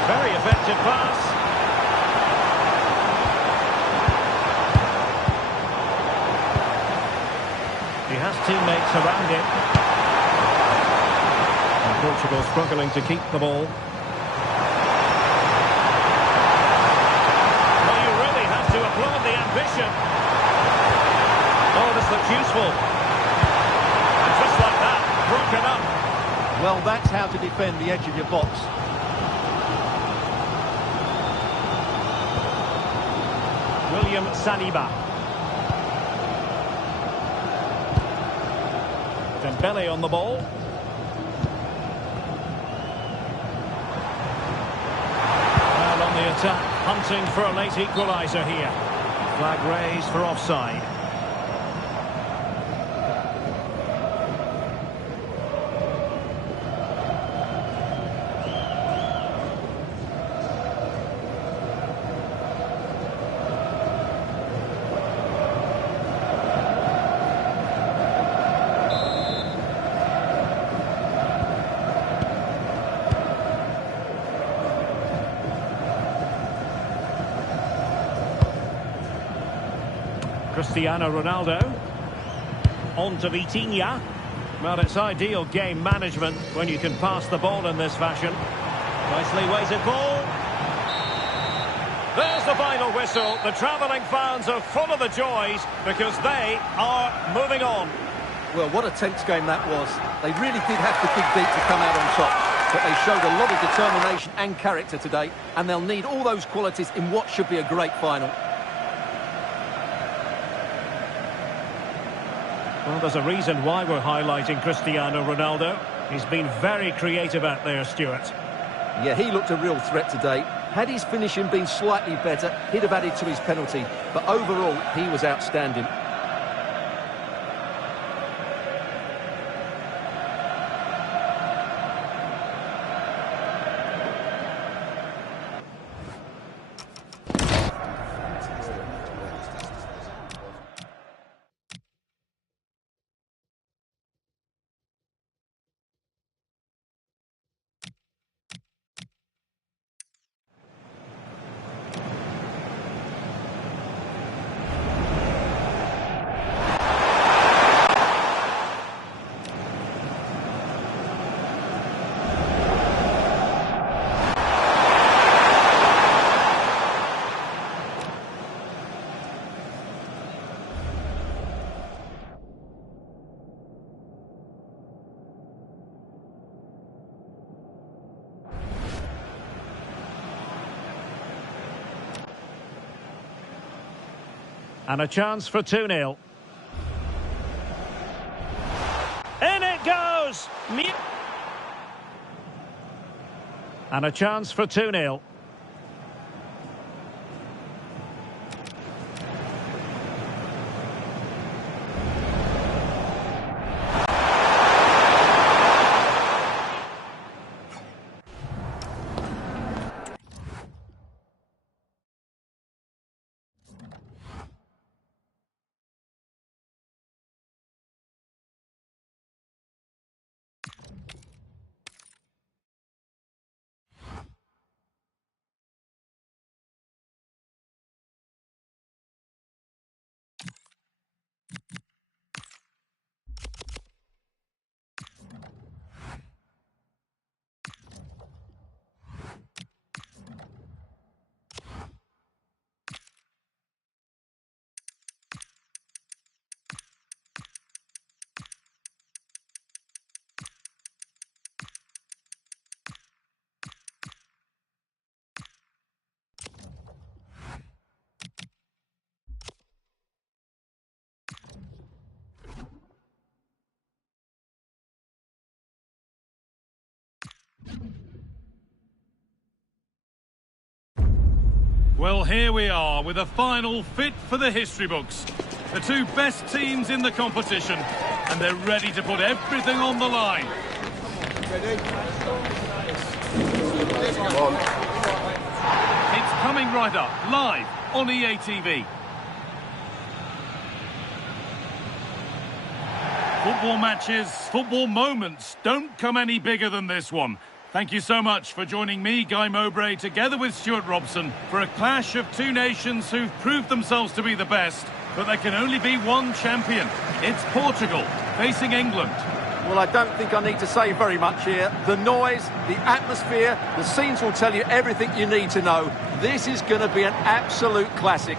Very effective pass. He has teammates around him. And Portugal struggling to keep the ball. It's useful. And just like that, broken up. Well, that's how to defend the edge of your box. William Saliba. Dembele on the ball. Well, on the attack, hunting for a late equaliser here. Flag raised for offside. Cristiano Ronaldo. On to Vitinha. Well, it's ideal game management when you can pass the ball in this fashion. Nicely weighted ball. There's the final whistle. The travelling fans are full of the joys because they are moving on. Well, what a tense game that was. They really did have to dig deep to come out on top. But they showed a lot of determination and character today, and they'll need all those qualities in what should be a great final. Well, there's a reason why we're highlighting Cristiano Ronaldo. He's been very creative out there, Stuart. Yeah, he looked a real threat today. Had his finishing been slightly better, he'd have added to his penalty. But overall, he was outstanding. And a chance for 2-0. In it goes! And a chance for 2-0. Well, here we are with a final fit for the history books. The two best teams in the competition, and they're ready to put everything on the line. It's coming right up, live on EA TV. Football matches, football moments don't come any bigger than this one. Thank you so much for joining me, Guy Mowbray, together with Stuart Robson, for a clash of two nations who've proved themselves to be the best, but there can only be one champion. It's Portugal, facing England. Well, I don't think I need to say very much here. The noise, the atmosphere, the scenes will tell you everything you need to know. This is going to be an absolute classic.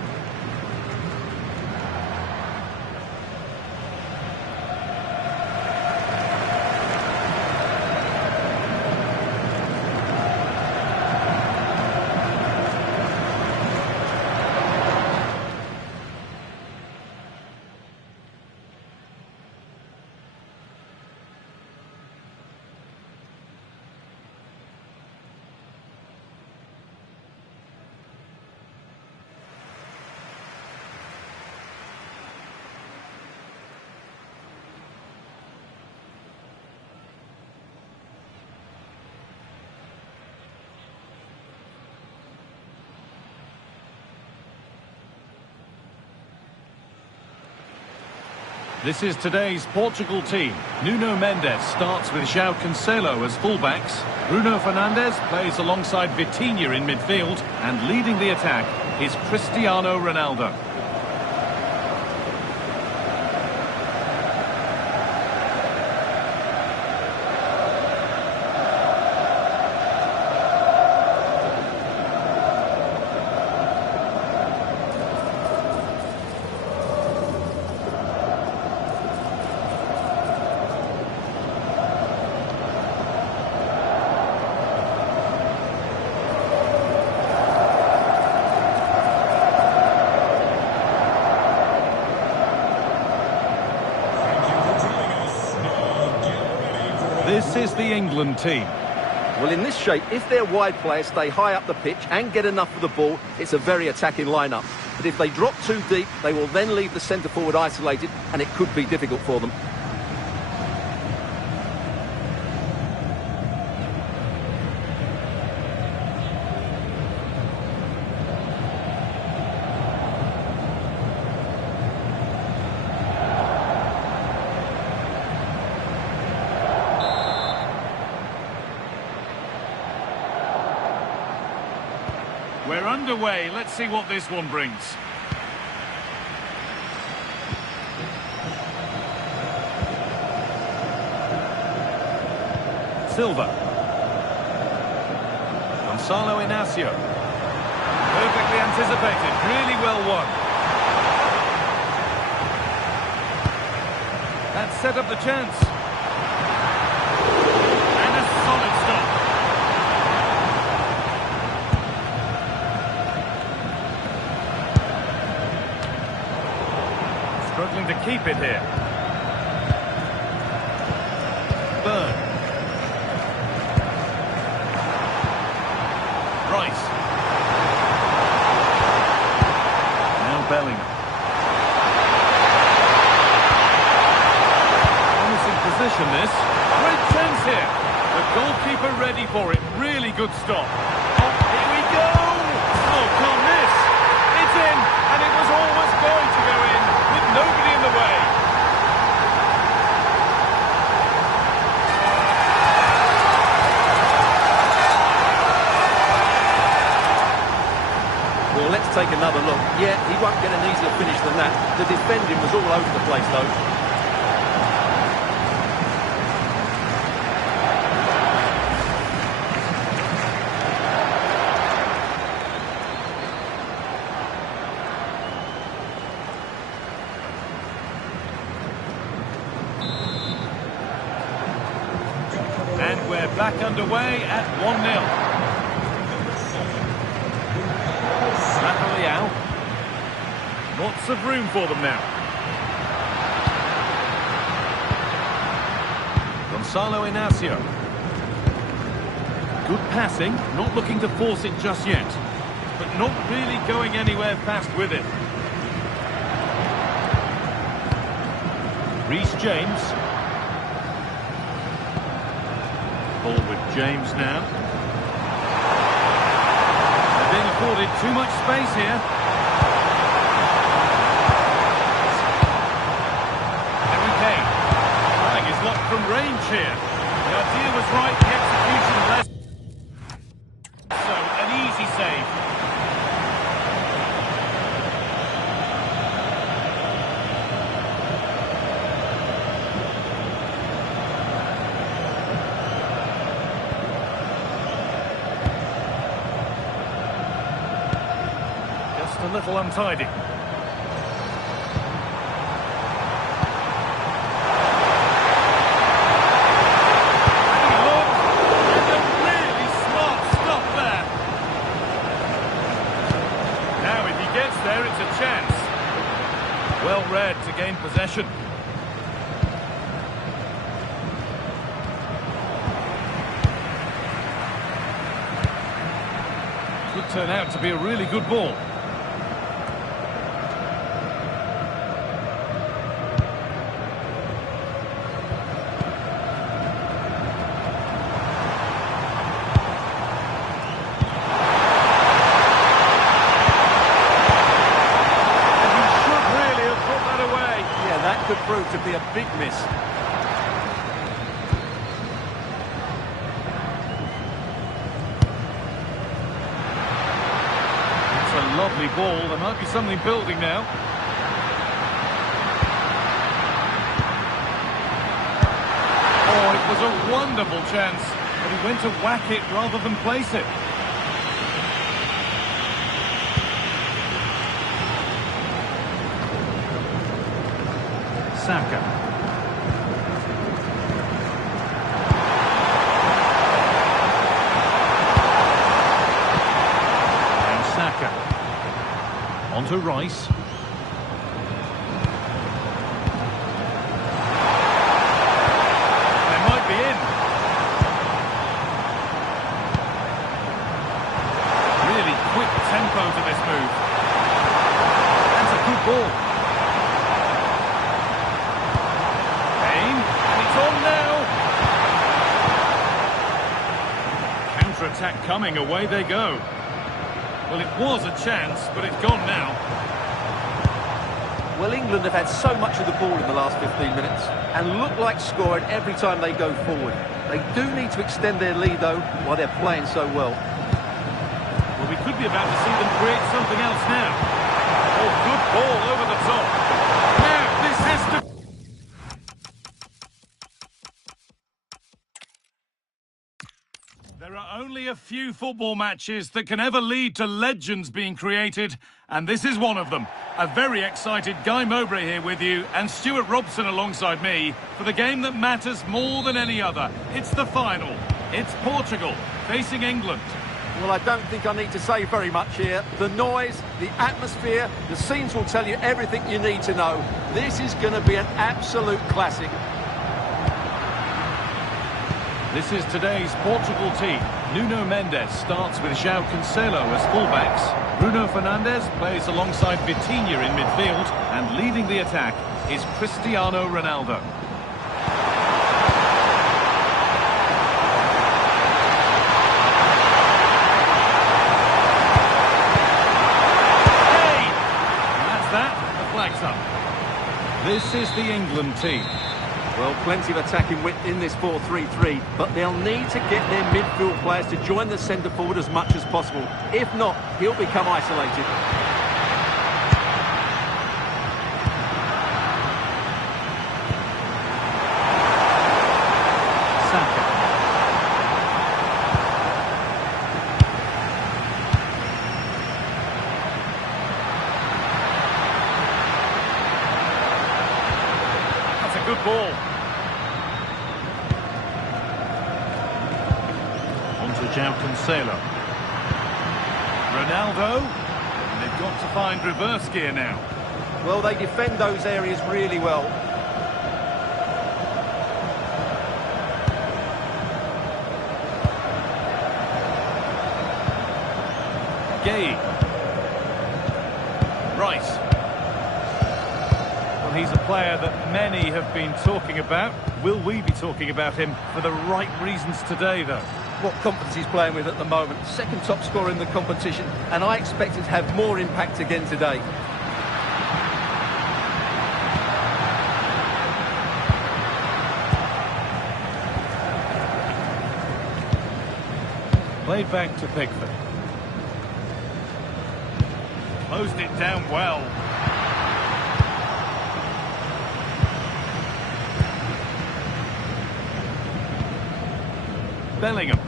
This is today's Portugal team. Nuno Mendes starts with João Cancelo as fullbacks. Bruno Fernandes plays alongside Vitinha in midfield. And leading the attack is Cristiano Ronaldo. This is the England team. Well, in this shape, if their wide players stay high up the pitch and get enough of the ball, it's a very attacking lineup. But if they drop too deep, they will then leave the centre-forward isolated, and it could be difficult for them. We're underway. Let's see what this one brings. Silva. Gonzalo Inacio. Perfectly anticipated. Really well won. That set up the chance. And a solid stop. Struggling to keep it here. Burn. Rice. Now Bellingham. Promising position this. Great chance here. The goalkeeper ready for it. Really good stop. Oh, here we go! Oh, can't miss. It's in, and it was always going to go in. Nobody in the way. Well, let's take another look. Yeah, he won't get an easier finish than that. The defending was all over the place, though. And we're back underway at 1-0. Leao. Lots of room for them now. Gonzalo Inacio. Good passing, not looking to force it just yet, but not really going anywhere fast with it. Reece James. Ball with James now. They're being afforded too much space here. Harry Kane. Flag is locked from range here. The idea was right, the execution less. So, an easy save. A little untidy. Look, there's a really smart stop there. Now if he gets there, it's a chance. Well read to gain possession. Could turn out to be a really good ball. Could prove to It's a lovely ball. There might be something building now. Oh, it was a wonderful chance, but he went to whack it rather than place it. Saka. And Saka. On to Rice. They might be in. Really quick tempo to this move. That's a good ball. Attack coming, away they go. Well, it was a chance, but it's gone now. Well, England have had so much of the ball in the last 15 minutes and look like scoring every time they go forward. They do need to extend their lead, though, while they're playing so well. Well, we could be about to see them create something else now. Oh, good ball over the top. Now, this has to... There are only a few football matches that can ever lead to legends being created, and this is one of them. A very excited Guy Mowbray here with you, and Stuart Robson alongside me, for the game that matters more than any other. It's the final. It's Portugal facing England. Well, I don't think I need to say very much here. The noise, the atmosphere, the scenes will tell you everything you need to know. This is going to be an absolute classic. This is today's Portugal team. Nuno Mendes starts with João Cancelo as fullbacks. Bruno Fernandes plays alongside Vitinha in midfield. And leading the attack is Cristiano RoNalDo. Hey! And that's that. The flag's up. This is the England team. Well, plenty of attacking width in this 4-3-3, but they'll need to get their midfield players to join the centre forward as much as possible. If not, he'll become isolated. Saka. That's a good ball. João Cancelo. RoNalDo. And they've got to find reverse gear now. Well, they defend those areas really well. Gay. Rice. Well, he's a player that many have been talking about. Will we be talking about him for the right reasons today, though? What confidence he's playing with at the moment. Second top scorer in the competition, and I expect him to have more impact again today. Played back to Pickford. Closed it down well. Bellingham.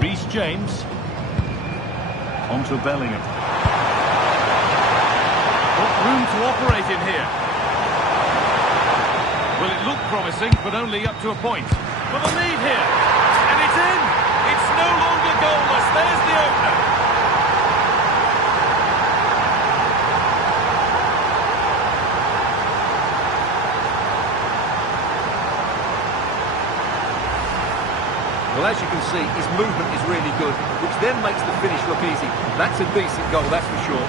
Reece James. On to Bellingham. Got room to operate in here. Well, it looked promising, but only up to a point. For the lead here. And it's in! It's no longer goalless. There's the opener. Well, as you can see, his movement is really good, which then makes the finish look easy. That's a decent goal, that's for sure.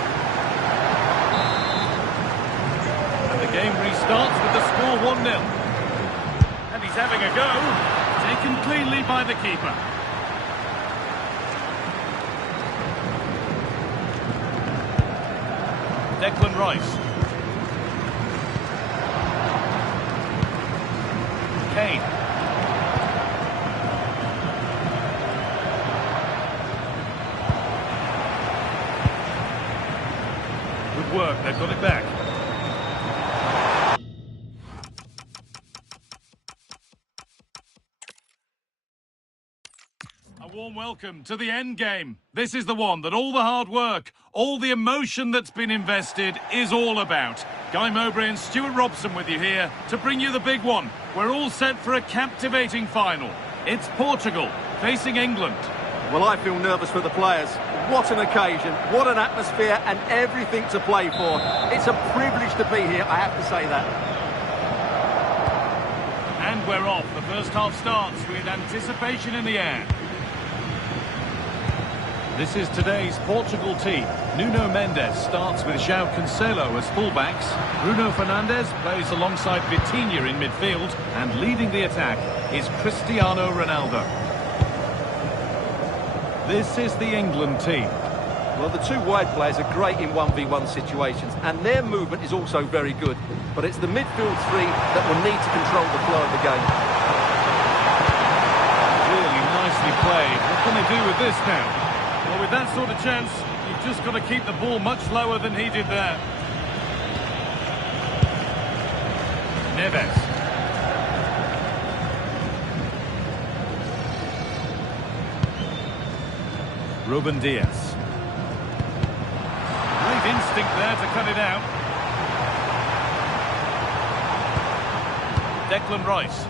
And the game restarts with the score 1-0. And he's having a go. Taken cleanly by the keeper. Declan Rice. They've got it back. A warm welcome to the end game. This is the one that all the hard work, all the emotion that's been invested is all about. Guy Mowbray and Stuart Robson with you here to bring you the big one. We're all set for a captivating final. It's Portugal facing England. Well, I feel nervous for the players. What an occasion, what an atmosphere, and everything to play for. It's a privilege to be here, I have to say that. And we're off. The first half starts with anticipation in the air. This is today's Portugal team. Nuno Mendes starts with João Cancelo as fullbacks. Bruno Fernandes plays alongside Vitinha in midfield. And leading the attack is Cristiano RoNalDo. This is the England team. Well, the two wide players are great in 1v1 situations, and their movement is also very good. But it's the midfield three that will need to control the flow of the game. Really nicely played. What can they do with this now? Well, with that sort of chance, you've just got to keep the ball much lower than he did there. Neves. Ruben Dias. Great instinct there to cut it out. Declan Rice.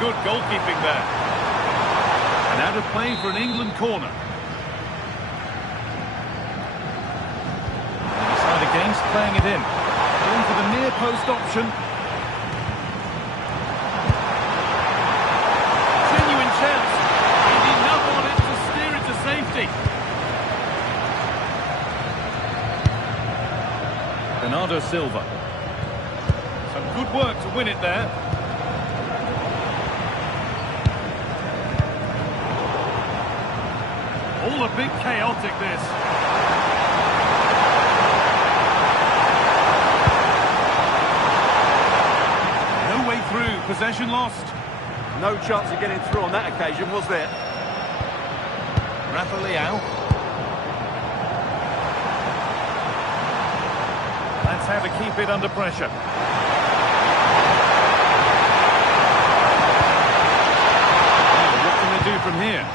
Good goalkeeping there. And out of play for an England corner. They decide against playing it in. Going for the near post option. Genuine chance. And enough on it to steer it to safety. Bernardo Silva. Some good work to win it there. All a bit chaotic, this. No way through, possession lost. No chance of getting through on that occasion, was there? Rafa Leao. That's how to keep it under pressure. Now, what can they do from here?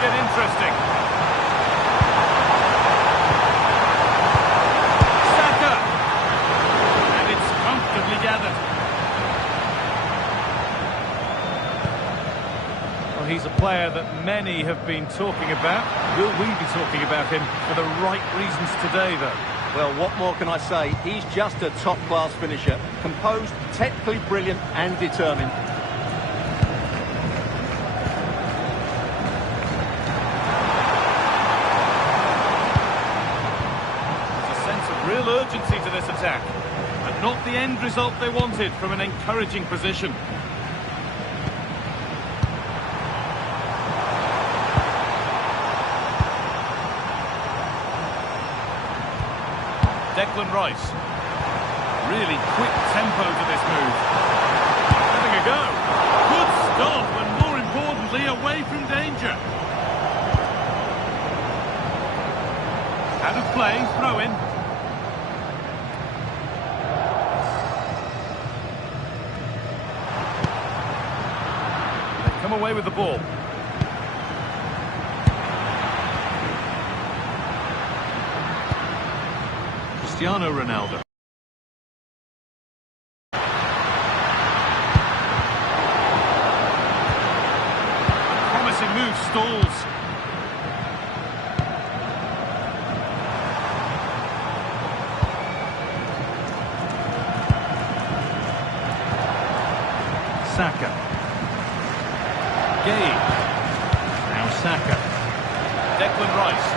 Get interesting. Saka. And it's comfortably gathered. Well, he's a player that many have been talking about. Will we be talking about him for the right reasons today, though? Well, what more can I say? He's just a top-class finisher. Composed, technically brilliant and determined. Real urgency to this attack, and not the end result they wanted from an encouraging position. Declan Rice. Really quick tempo to this move. Having a go. Good stop, and more importantly, away from danger. Out of play, throw in. Come away with the ball. Cristiano Ronaldo. Promising move stalls. Saka. Now Saka. Declan Rice.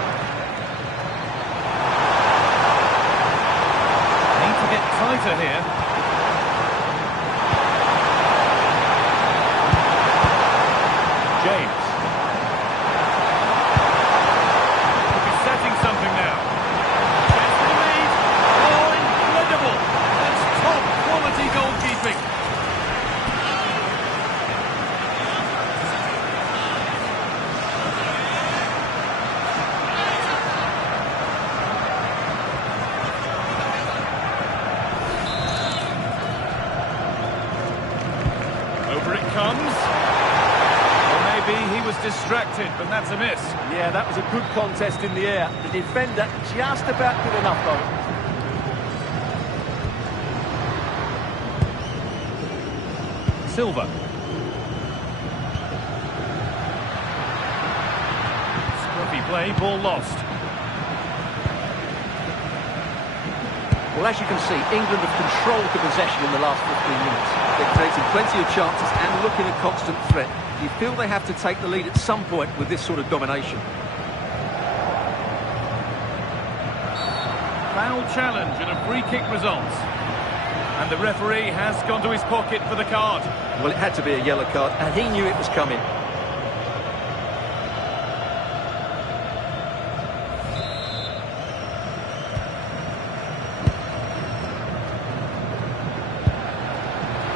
Need to get tighter here. James. expected, but that's a miss. Yeah, that was a good contest in the air. The defender just about good enough, though. Silva. Scruffy play, ball lost. Well, as you can see, England have controlled the possession in the last 15 minutes. They're creating plenty of chances and looking a constant threat. You feel they have to take the lead at some point with this sort of domination. Foul challenge and a free kick results. And the referee has gone to his pocket for the card. Well, it had to be a yellow card, and he knew it was coming.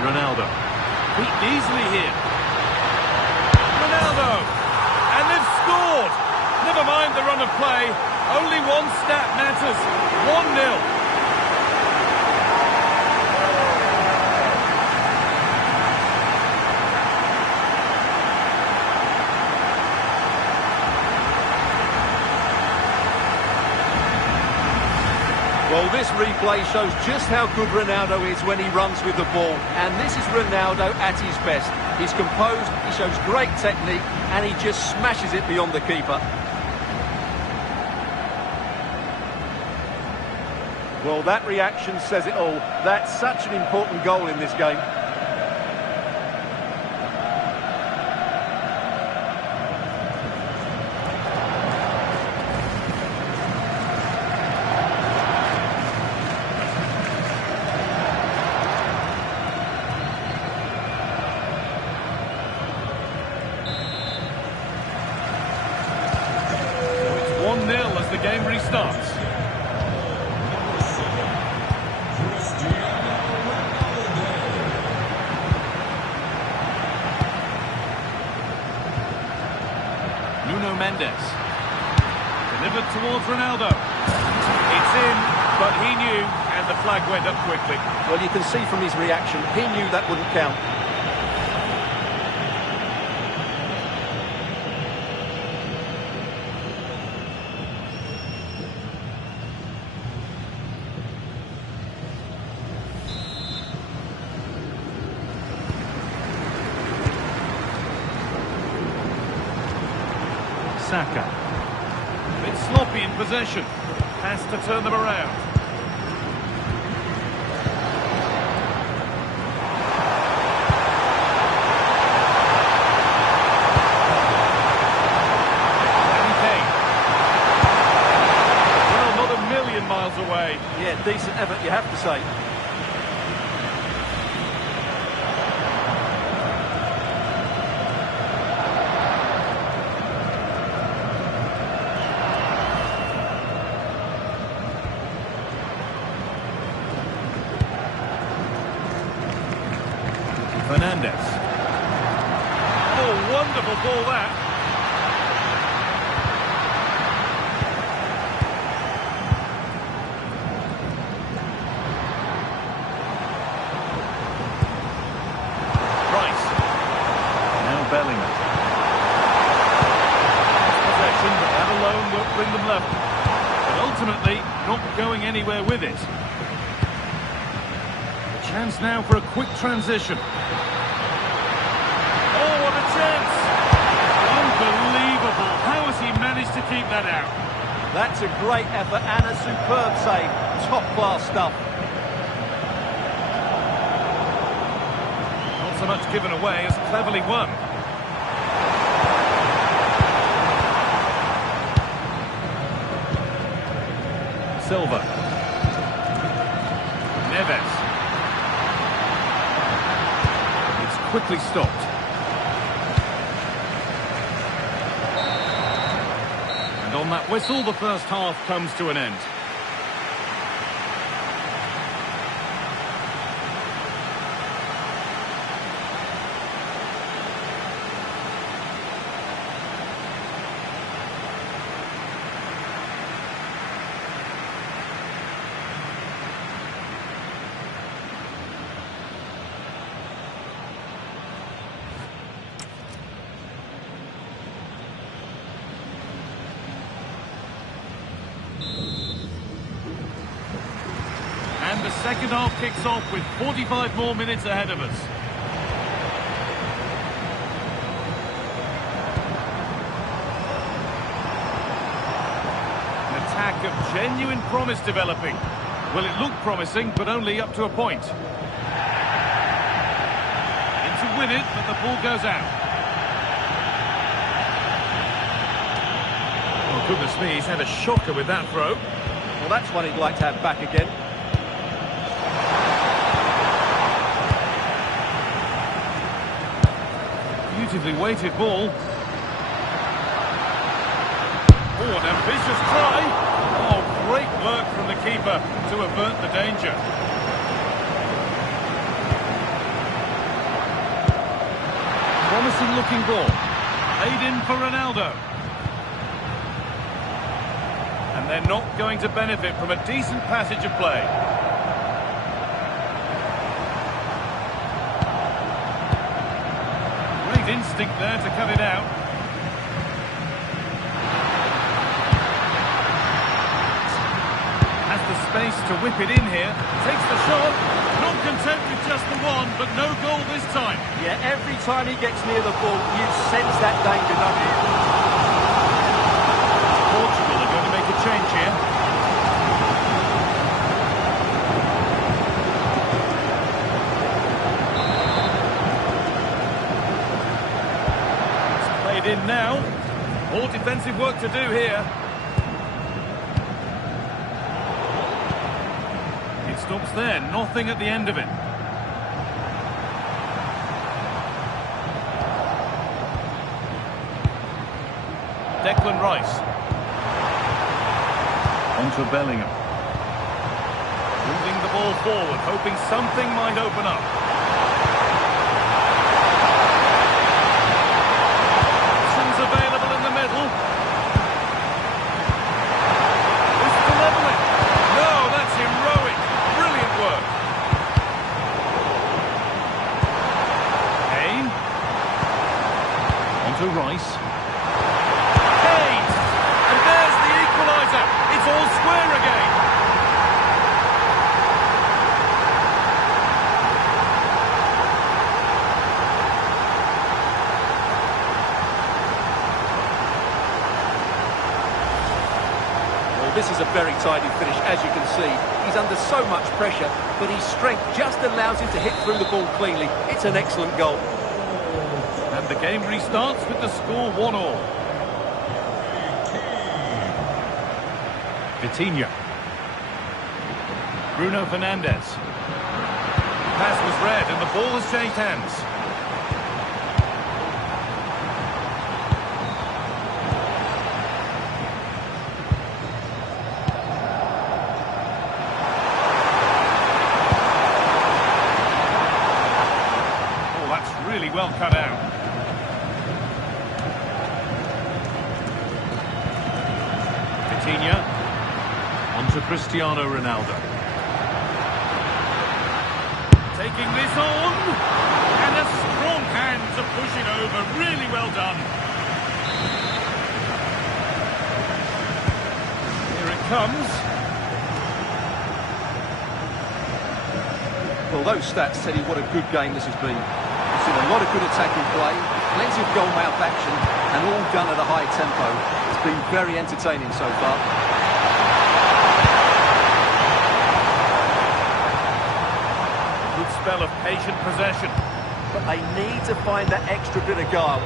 RoNalDo. Beaten easily here. RoNalDo! And they've scored! Never mind the run of play. Only one stat matters. 1-0. Well, this replay shows just how good RoNalDo is when he runs with the ball. And this is RoNalDo at his best. He's composed, he shows great technique, and he just smashes it beyond the keeper. Well, that reaction says it all. That's such an important goal in this game. As the game restarts. Nuno Mendes. Delivered towards RoNalDo. It's in, but he knew, and the flag went up quickly. Well, you can see from his reaction, he knew that wouldn't count. Saka. A bit sloppy in possession. Has to turn them around. Harry Kane. Well, not a million miles away. Yeah, decent effort, you have to say. Fernandez. Oh, wonderful ball that. Rice. Now Bellingham. Possession, but that alone won't bring them level. But ultimately, not going anywhere with it. Chance now for a quick transition. Oh, what a chance! Unbelievable. How has he managed to keep that out? That's a great effort and a superb save. Top-class stuff. Not so much given away as cleverly won. Silva. Neves. Quickly stopped. And on that whistle, the first half comes to an end. second half kicks off with 45 more minutes ahead of us. An attack of genuine promise developing. Well, it looked promising, but only up to a point. In to win it, but the ball goes out. Oh, goodness me, he's had a shocker with that throw. Well, that's one he'd like to have back again. Beautifully weighted ball. Oh, an ambitious try. Oh, great work from the keeper to avert the danger. Promising looking ball. Played in for RoNalDo. And they're not going to benefit from a decent passage of play. Great instinct there to cut it out. Has the space to whip it in here. Takes the shot. Not content with just the one, but no goal this time. Yeah, every time he gets near the ball, you sense that danger, don't you? Portugal are going to make a change here. It's played in now. More defensive work to do here. It stops there, nothing at the end of it. Declan Rice. Onto Bellingham. Moving the ball forward, hoping something might open up. Options available in the middle. This to level it. No, that's heroic. Brilliant work. Kane. Onto Rice. It's all square again. Well, this is a very tidy finish, as you can see. He's under so much pressure, but his strength just allows him to hit through the ball cleanly. It's an excellent goal. And the game restarts with the score 1-1. Vitinha. Bruno Fernandes. Pass was read and the ball has changed hands. Oh, that's really well cut out. Vitinha. To Cristiano RoNalDo. Taking this on. And a strong hand to push it over. Really well done. Here it comes. Well, those stats tell you what a good game this has been. We've seen a lot of good attacking play, plenty of goal-mouth action, and all done at a high tempo. It's been very entertaining so far. Spell of patient possession. But they need to find that extra bit of guile.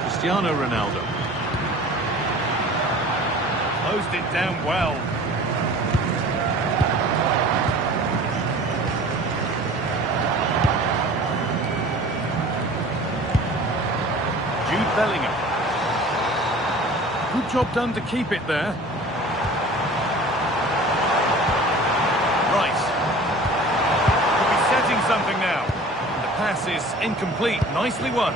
Cristiano RoNalDo. Closed it down well. Jude Bellingham. Good job done to keep it there. Something now. The pass is incomplete. Nicely won.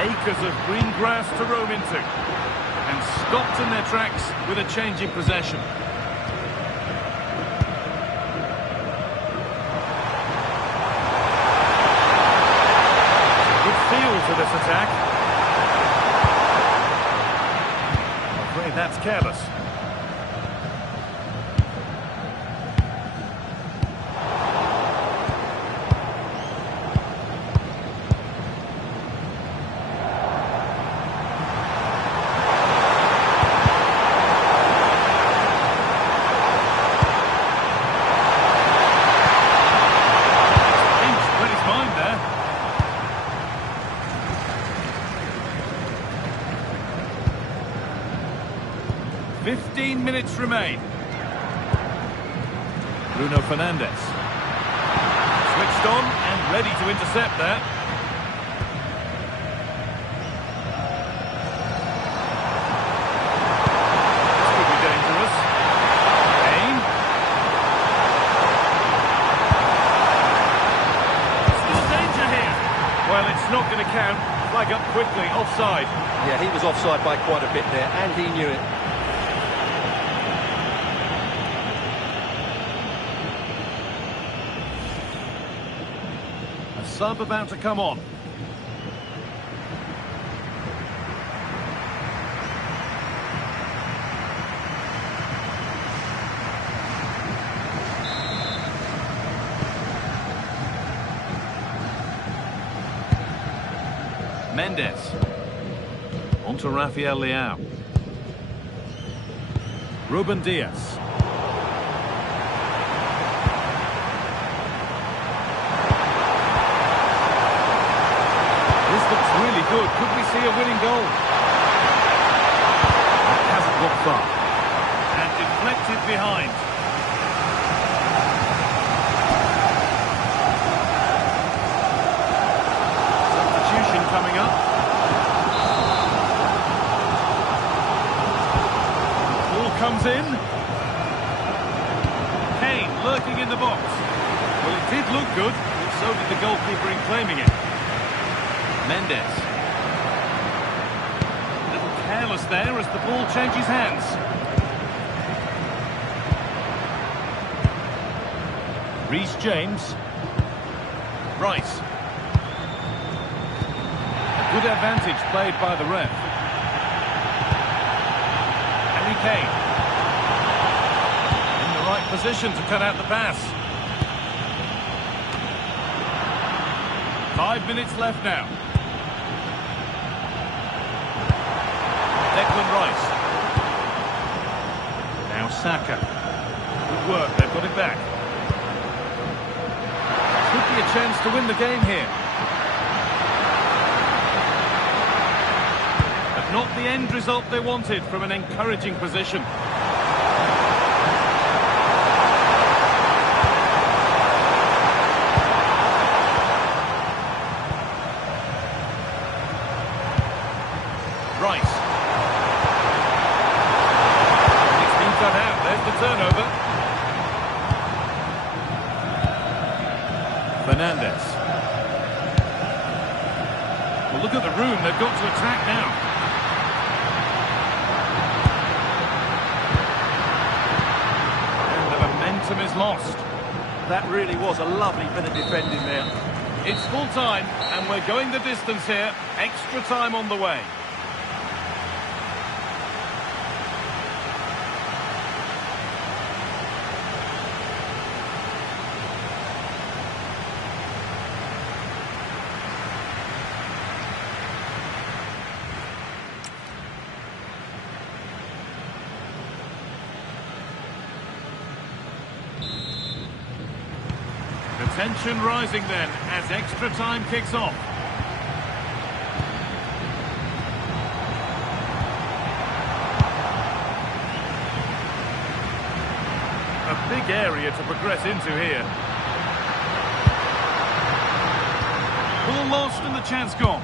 Acres of green grass to roam into. And stopped in their tracks with a change in possession. Good feel to this attack. careless. He's read his mind there. 15 minutes remain. Bruno Fernandes. Switched on and ready to intercept there. This could be dangerous. Kane. Still danger here. Well, it's not going to count. Flag up quickly. Offside. Yeah, he was offside by quite a bit there, and he knew it. Sub about to come on. Mendes. On to Rafael Leao. Ruben Diaz. This looks really good. Could we see a winning goal? That hasn't got far. And deflected behind. Substitution coming up. Ball comes in. Kane lurking in the box. Well, it did look good, but so did the goalkeeper in claiming it. Mendes. A little careless there as the ball changes hands. Reece James. Rice. A good advantage played by the ref. Harry Kane. In the right position to cut out the pass. 5 minutes left now. Declan Rice. Now Saka. Good work, they've got it back. Could be a chance to win the game here. But not the end result they wanted from an encouraging position. Rice. It's been cut out. There's the turnover. Fernandes. Well, look at the room. They've got to attack now. And the momentum is lost. That really was a lovely bit of defending there. It's full time, and we're going the distance here. Extra time on the way. The tension rising then as extra time kicks off. A big area to progress into here. Ball lost and the chance gone.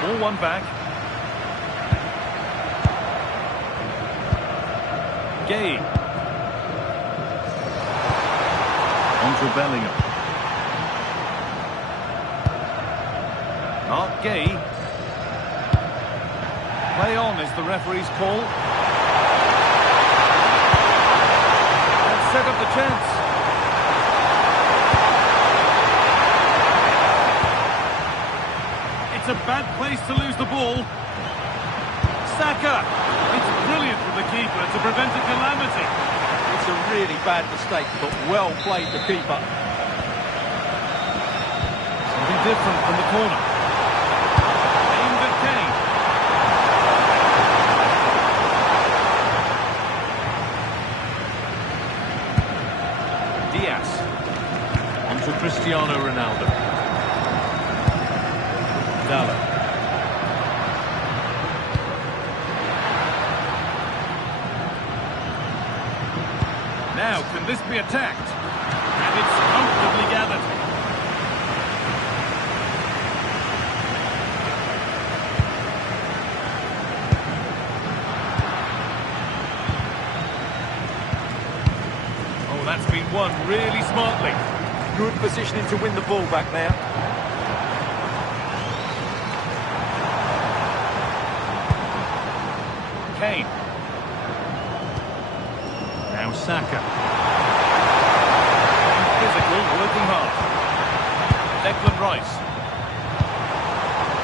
Ball one back. Gay. On to Bellingham. Mark Gay. Play on is the referee's call. And set up the chance. place to lose the ball. Saka! It's brilliant from the keeper to prevent a calamity. It's a really bad mistake, but well played the keeper. Something different from the corner. Aimed at Kane. Diaz. On to Cristiano Ronaldo. Dallo. Now, can this be attacked? And it's comfortably gathered. Oh, that's been won really smartly. Good positioning to win the ball back there. Kane. Now Saka. Physical, working hard. Declan Rice.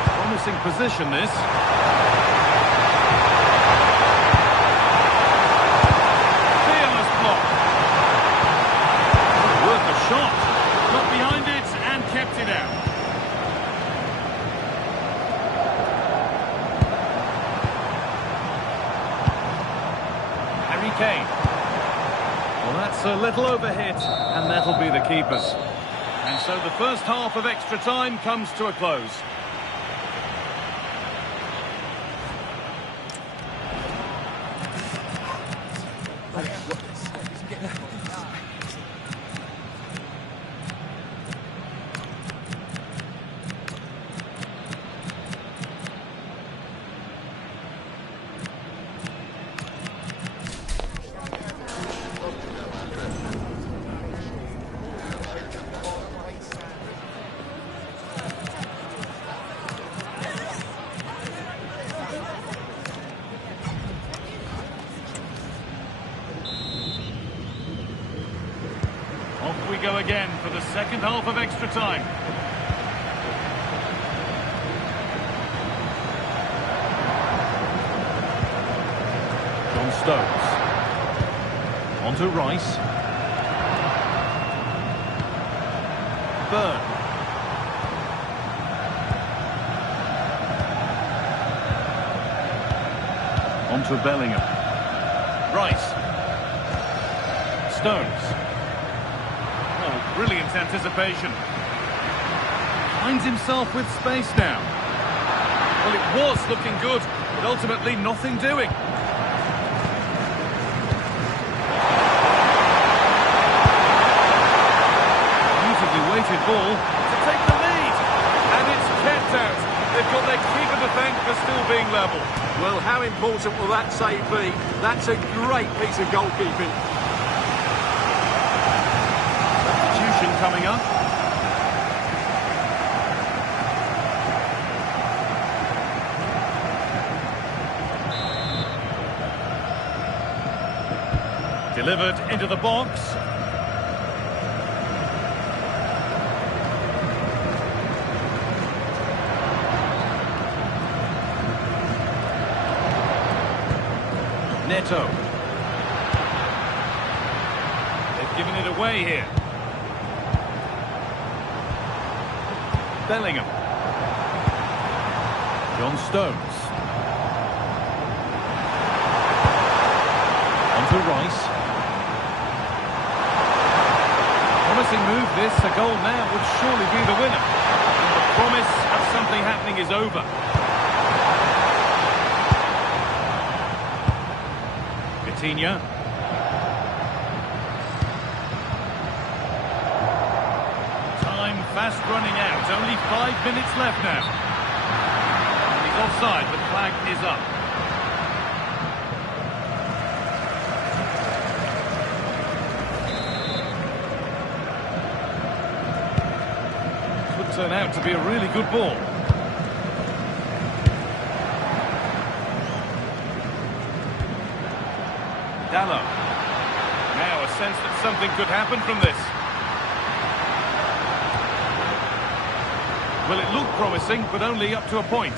Promising position, this. Fearless block. Worth a shot. Got behind it and kept it out. Harry Kane. Well, that's a little overhit, and that'll be the keeper's. And so the first half of extra time comes to a close. Off we go again for the second half of extra time. John Stones. On to Rice. Burn. On to Bellingham. Rice. Stones. Oh, brilliant anticipation. Finds himself with space now. Well, it was looking good, but ultimately nothing doing. Beautifully weighted ball to take the lead. And it's kept out. They've got their keeper to thank for still being level. Well, how important will that save be? That's a great piece of goalkeeping. Substitution coming up. Delivered into the box. Neto. They've given it away here. Bellingham. John Stones. On to Rice. Promising move this. A goal now would surely be the winner. And the promise of something happening is over. Coutinho. Time fast running out. Only 5 minutes left now. And he's offside. The flag is up. Could turn out to be a really good ball. Dallo. Now a sense that something could happen from this. Well, it looked promising, but only up to a point.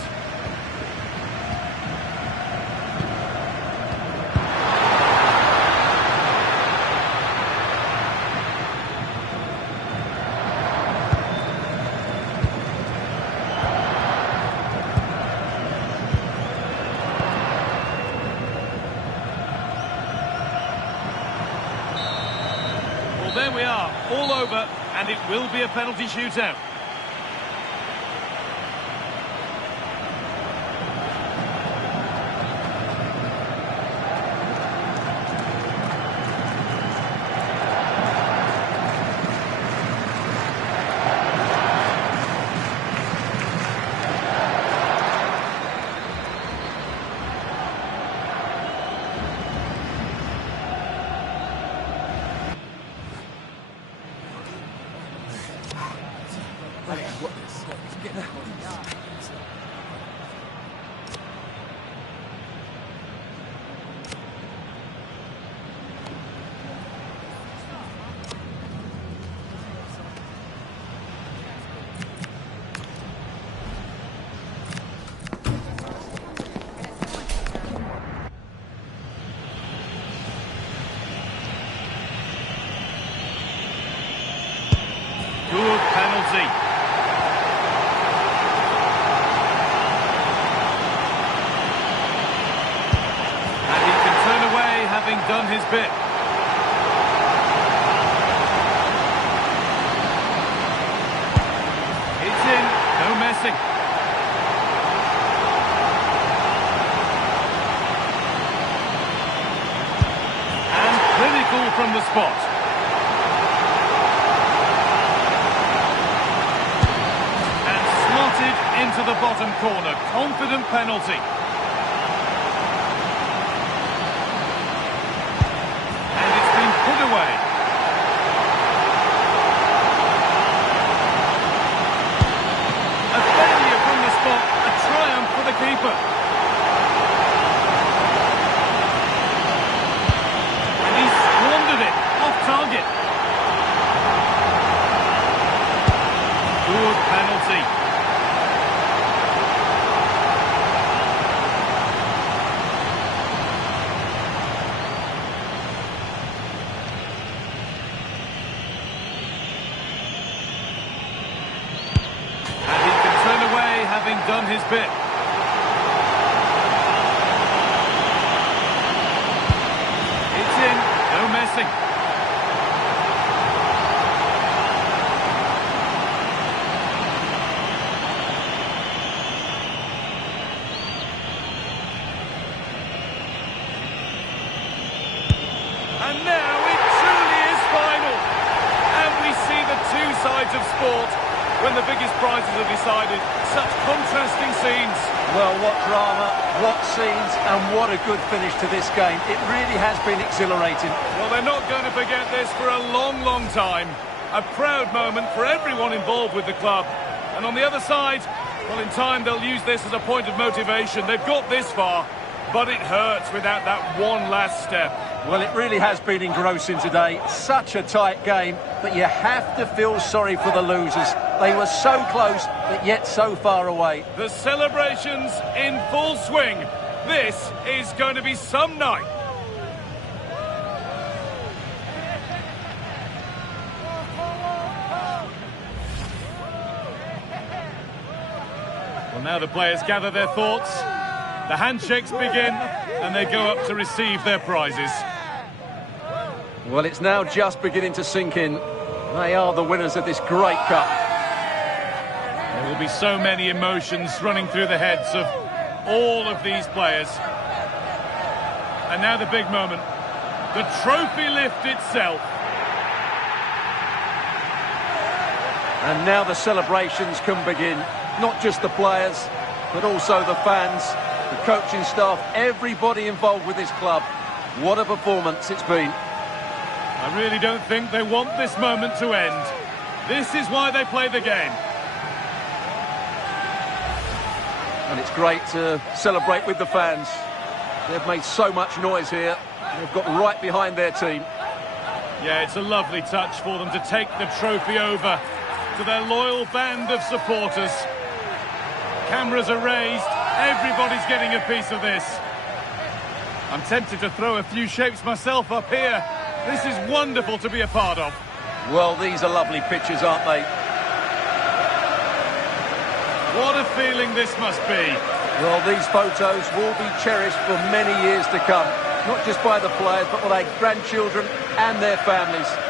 Well, there we are, all over, and it will be a penalty shootout. Good penalty. And he can turn away, having done his bit. It's in, no messing. And clinical from the spot. Into the bottom corner, confident penalty. And it's been put away. A failure from the spot, a triumph for the keeper. And he squandered it, off target. Good penalty. Having done his bit. It's in, no messing. And now it truly is final. And we see the two sides of sport when the biggest prizes are decided. Such contrasting scenes. Well, what drama, what scenes, and what a good finish to this game. It really has been exhilarating. Well, they're not going to forget this for a long, long time. A proud moment for everyone involved with the club. And on the other side, well, in time they'll use this as a point of motivation. They've got this far, but it hurts without that one last step. Well, it really has been engrossing today. Such a tight game, but you have to feel sorry for the losers. They were so close, but yet so far away. The celebrations in full swing. This is going to be some night. Well, now the players gather their thoughts. The handshakes begin, and they go up to receive their prizes. Well, it's now just beginning to sink in. They are the winners of this great cup. There will be so many emotions running through the heads of all of these players. And now the big moment. The trophy lift itself. And now the celebrations can begin. Not just the players, but also the fans, the coaching staff, everybody involved with this club. What a performance it's been. I really don't think they want this moment to end. This is why they play the game. And it's great to celebrate with the fans. They've made so much noise here. They've got right behind their team. Yeah, it's a lovely touch for them to take the trophy over to their loyal band of supporters. Cameras are raised. Everybody's getting a piece of this. I'm tempted to throw a few shapes myself up here. This is wonderful to be a part of. Well, these are lovely pictures, aren't they? What a feeling this must be. Well, these photos will be cherished for many years to come. Not just by the players, but by their grandchildren and their families.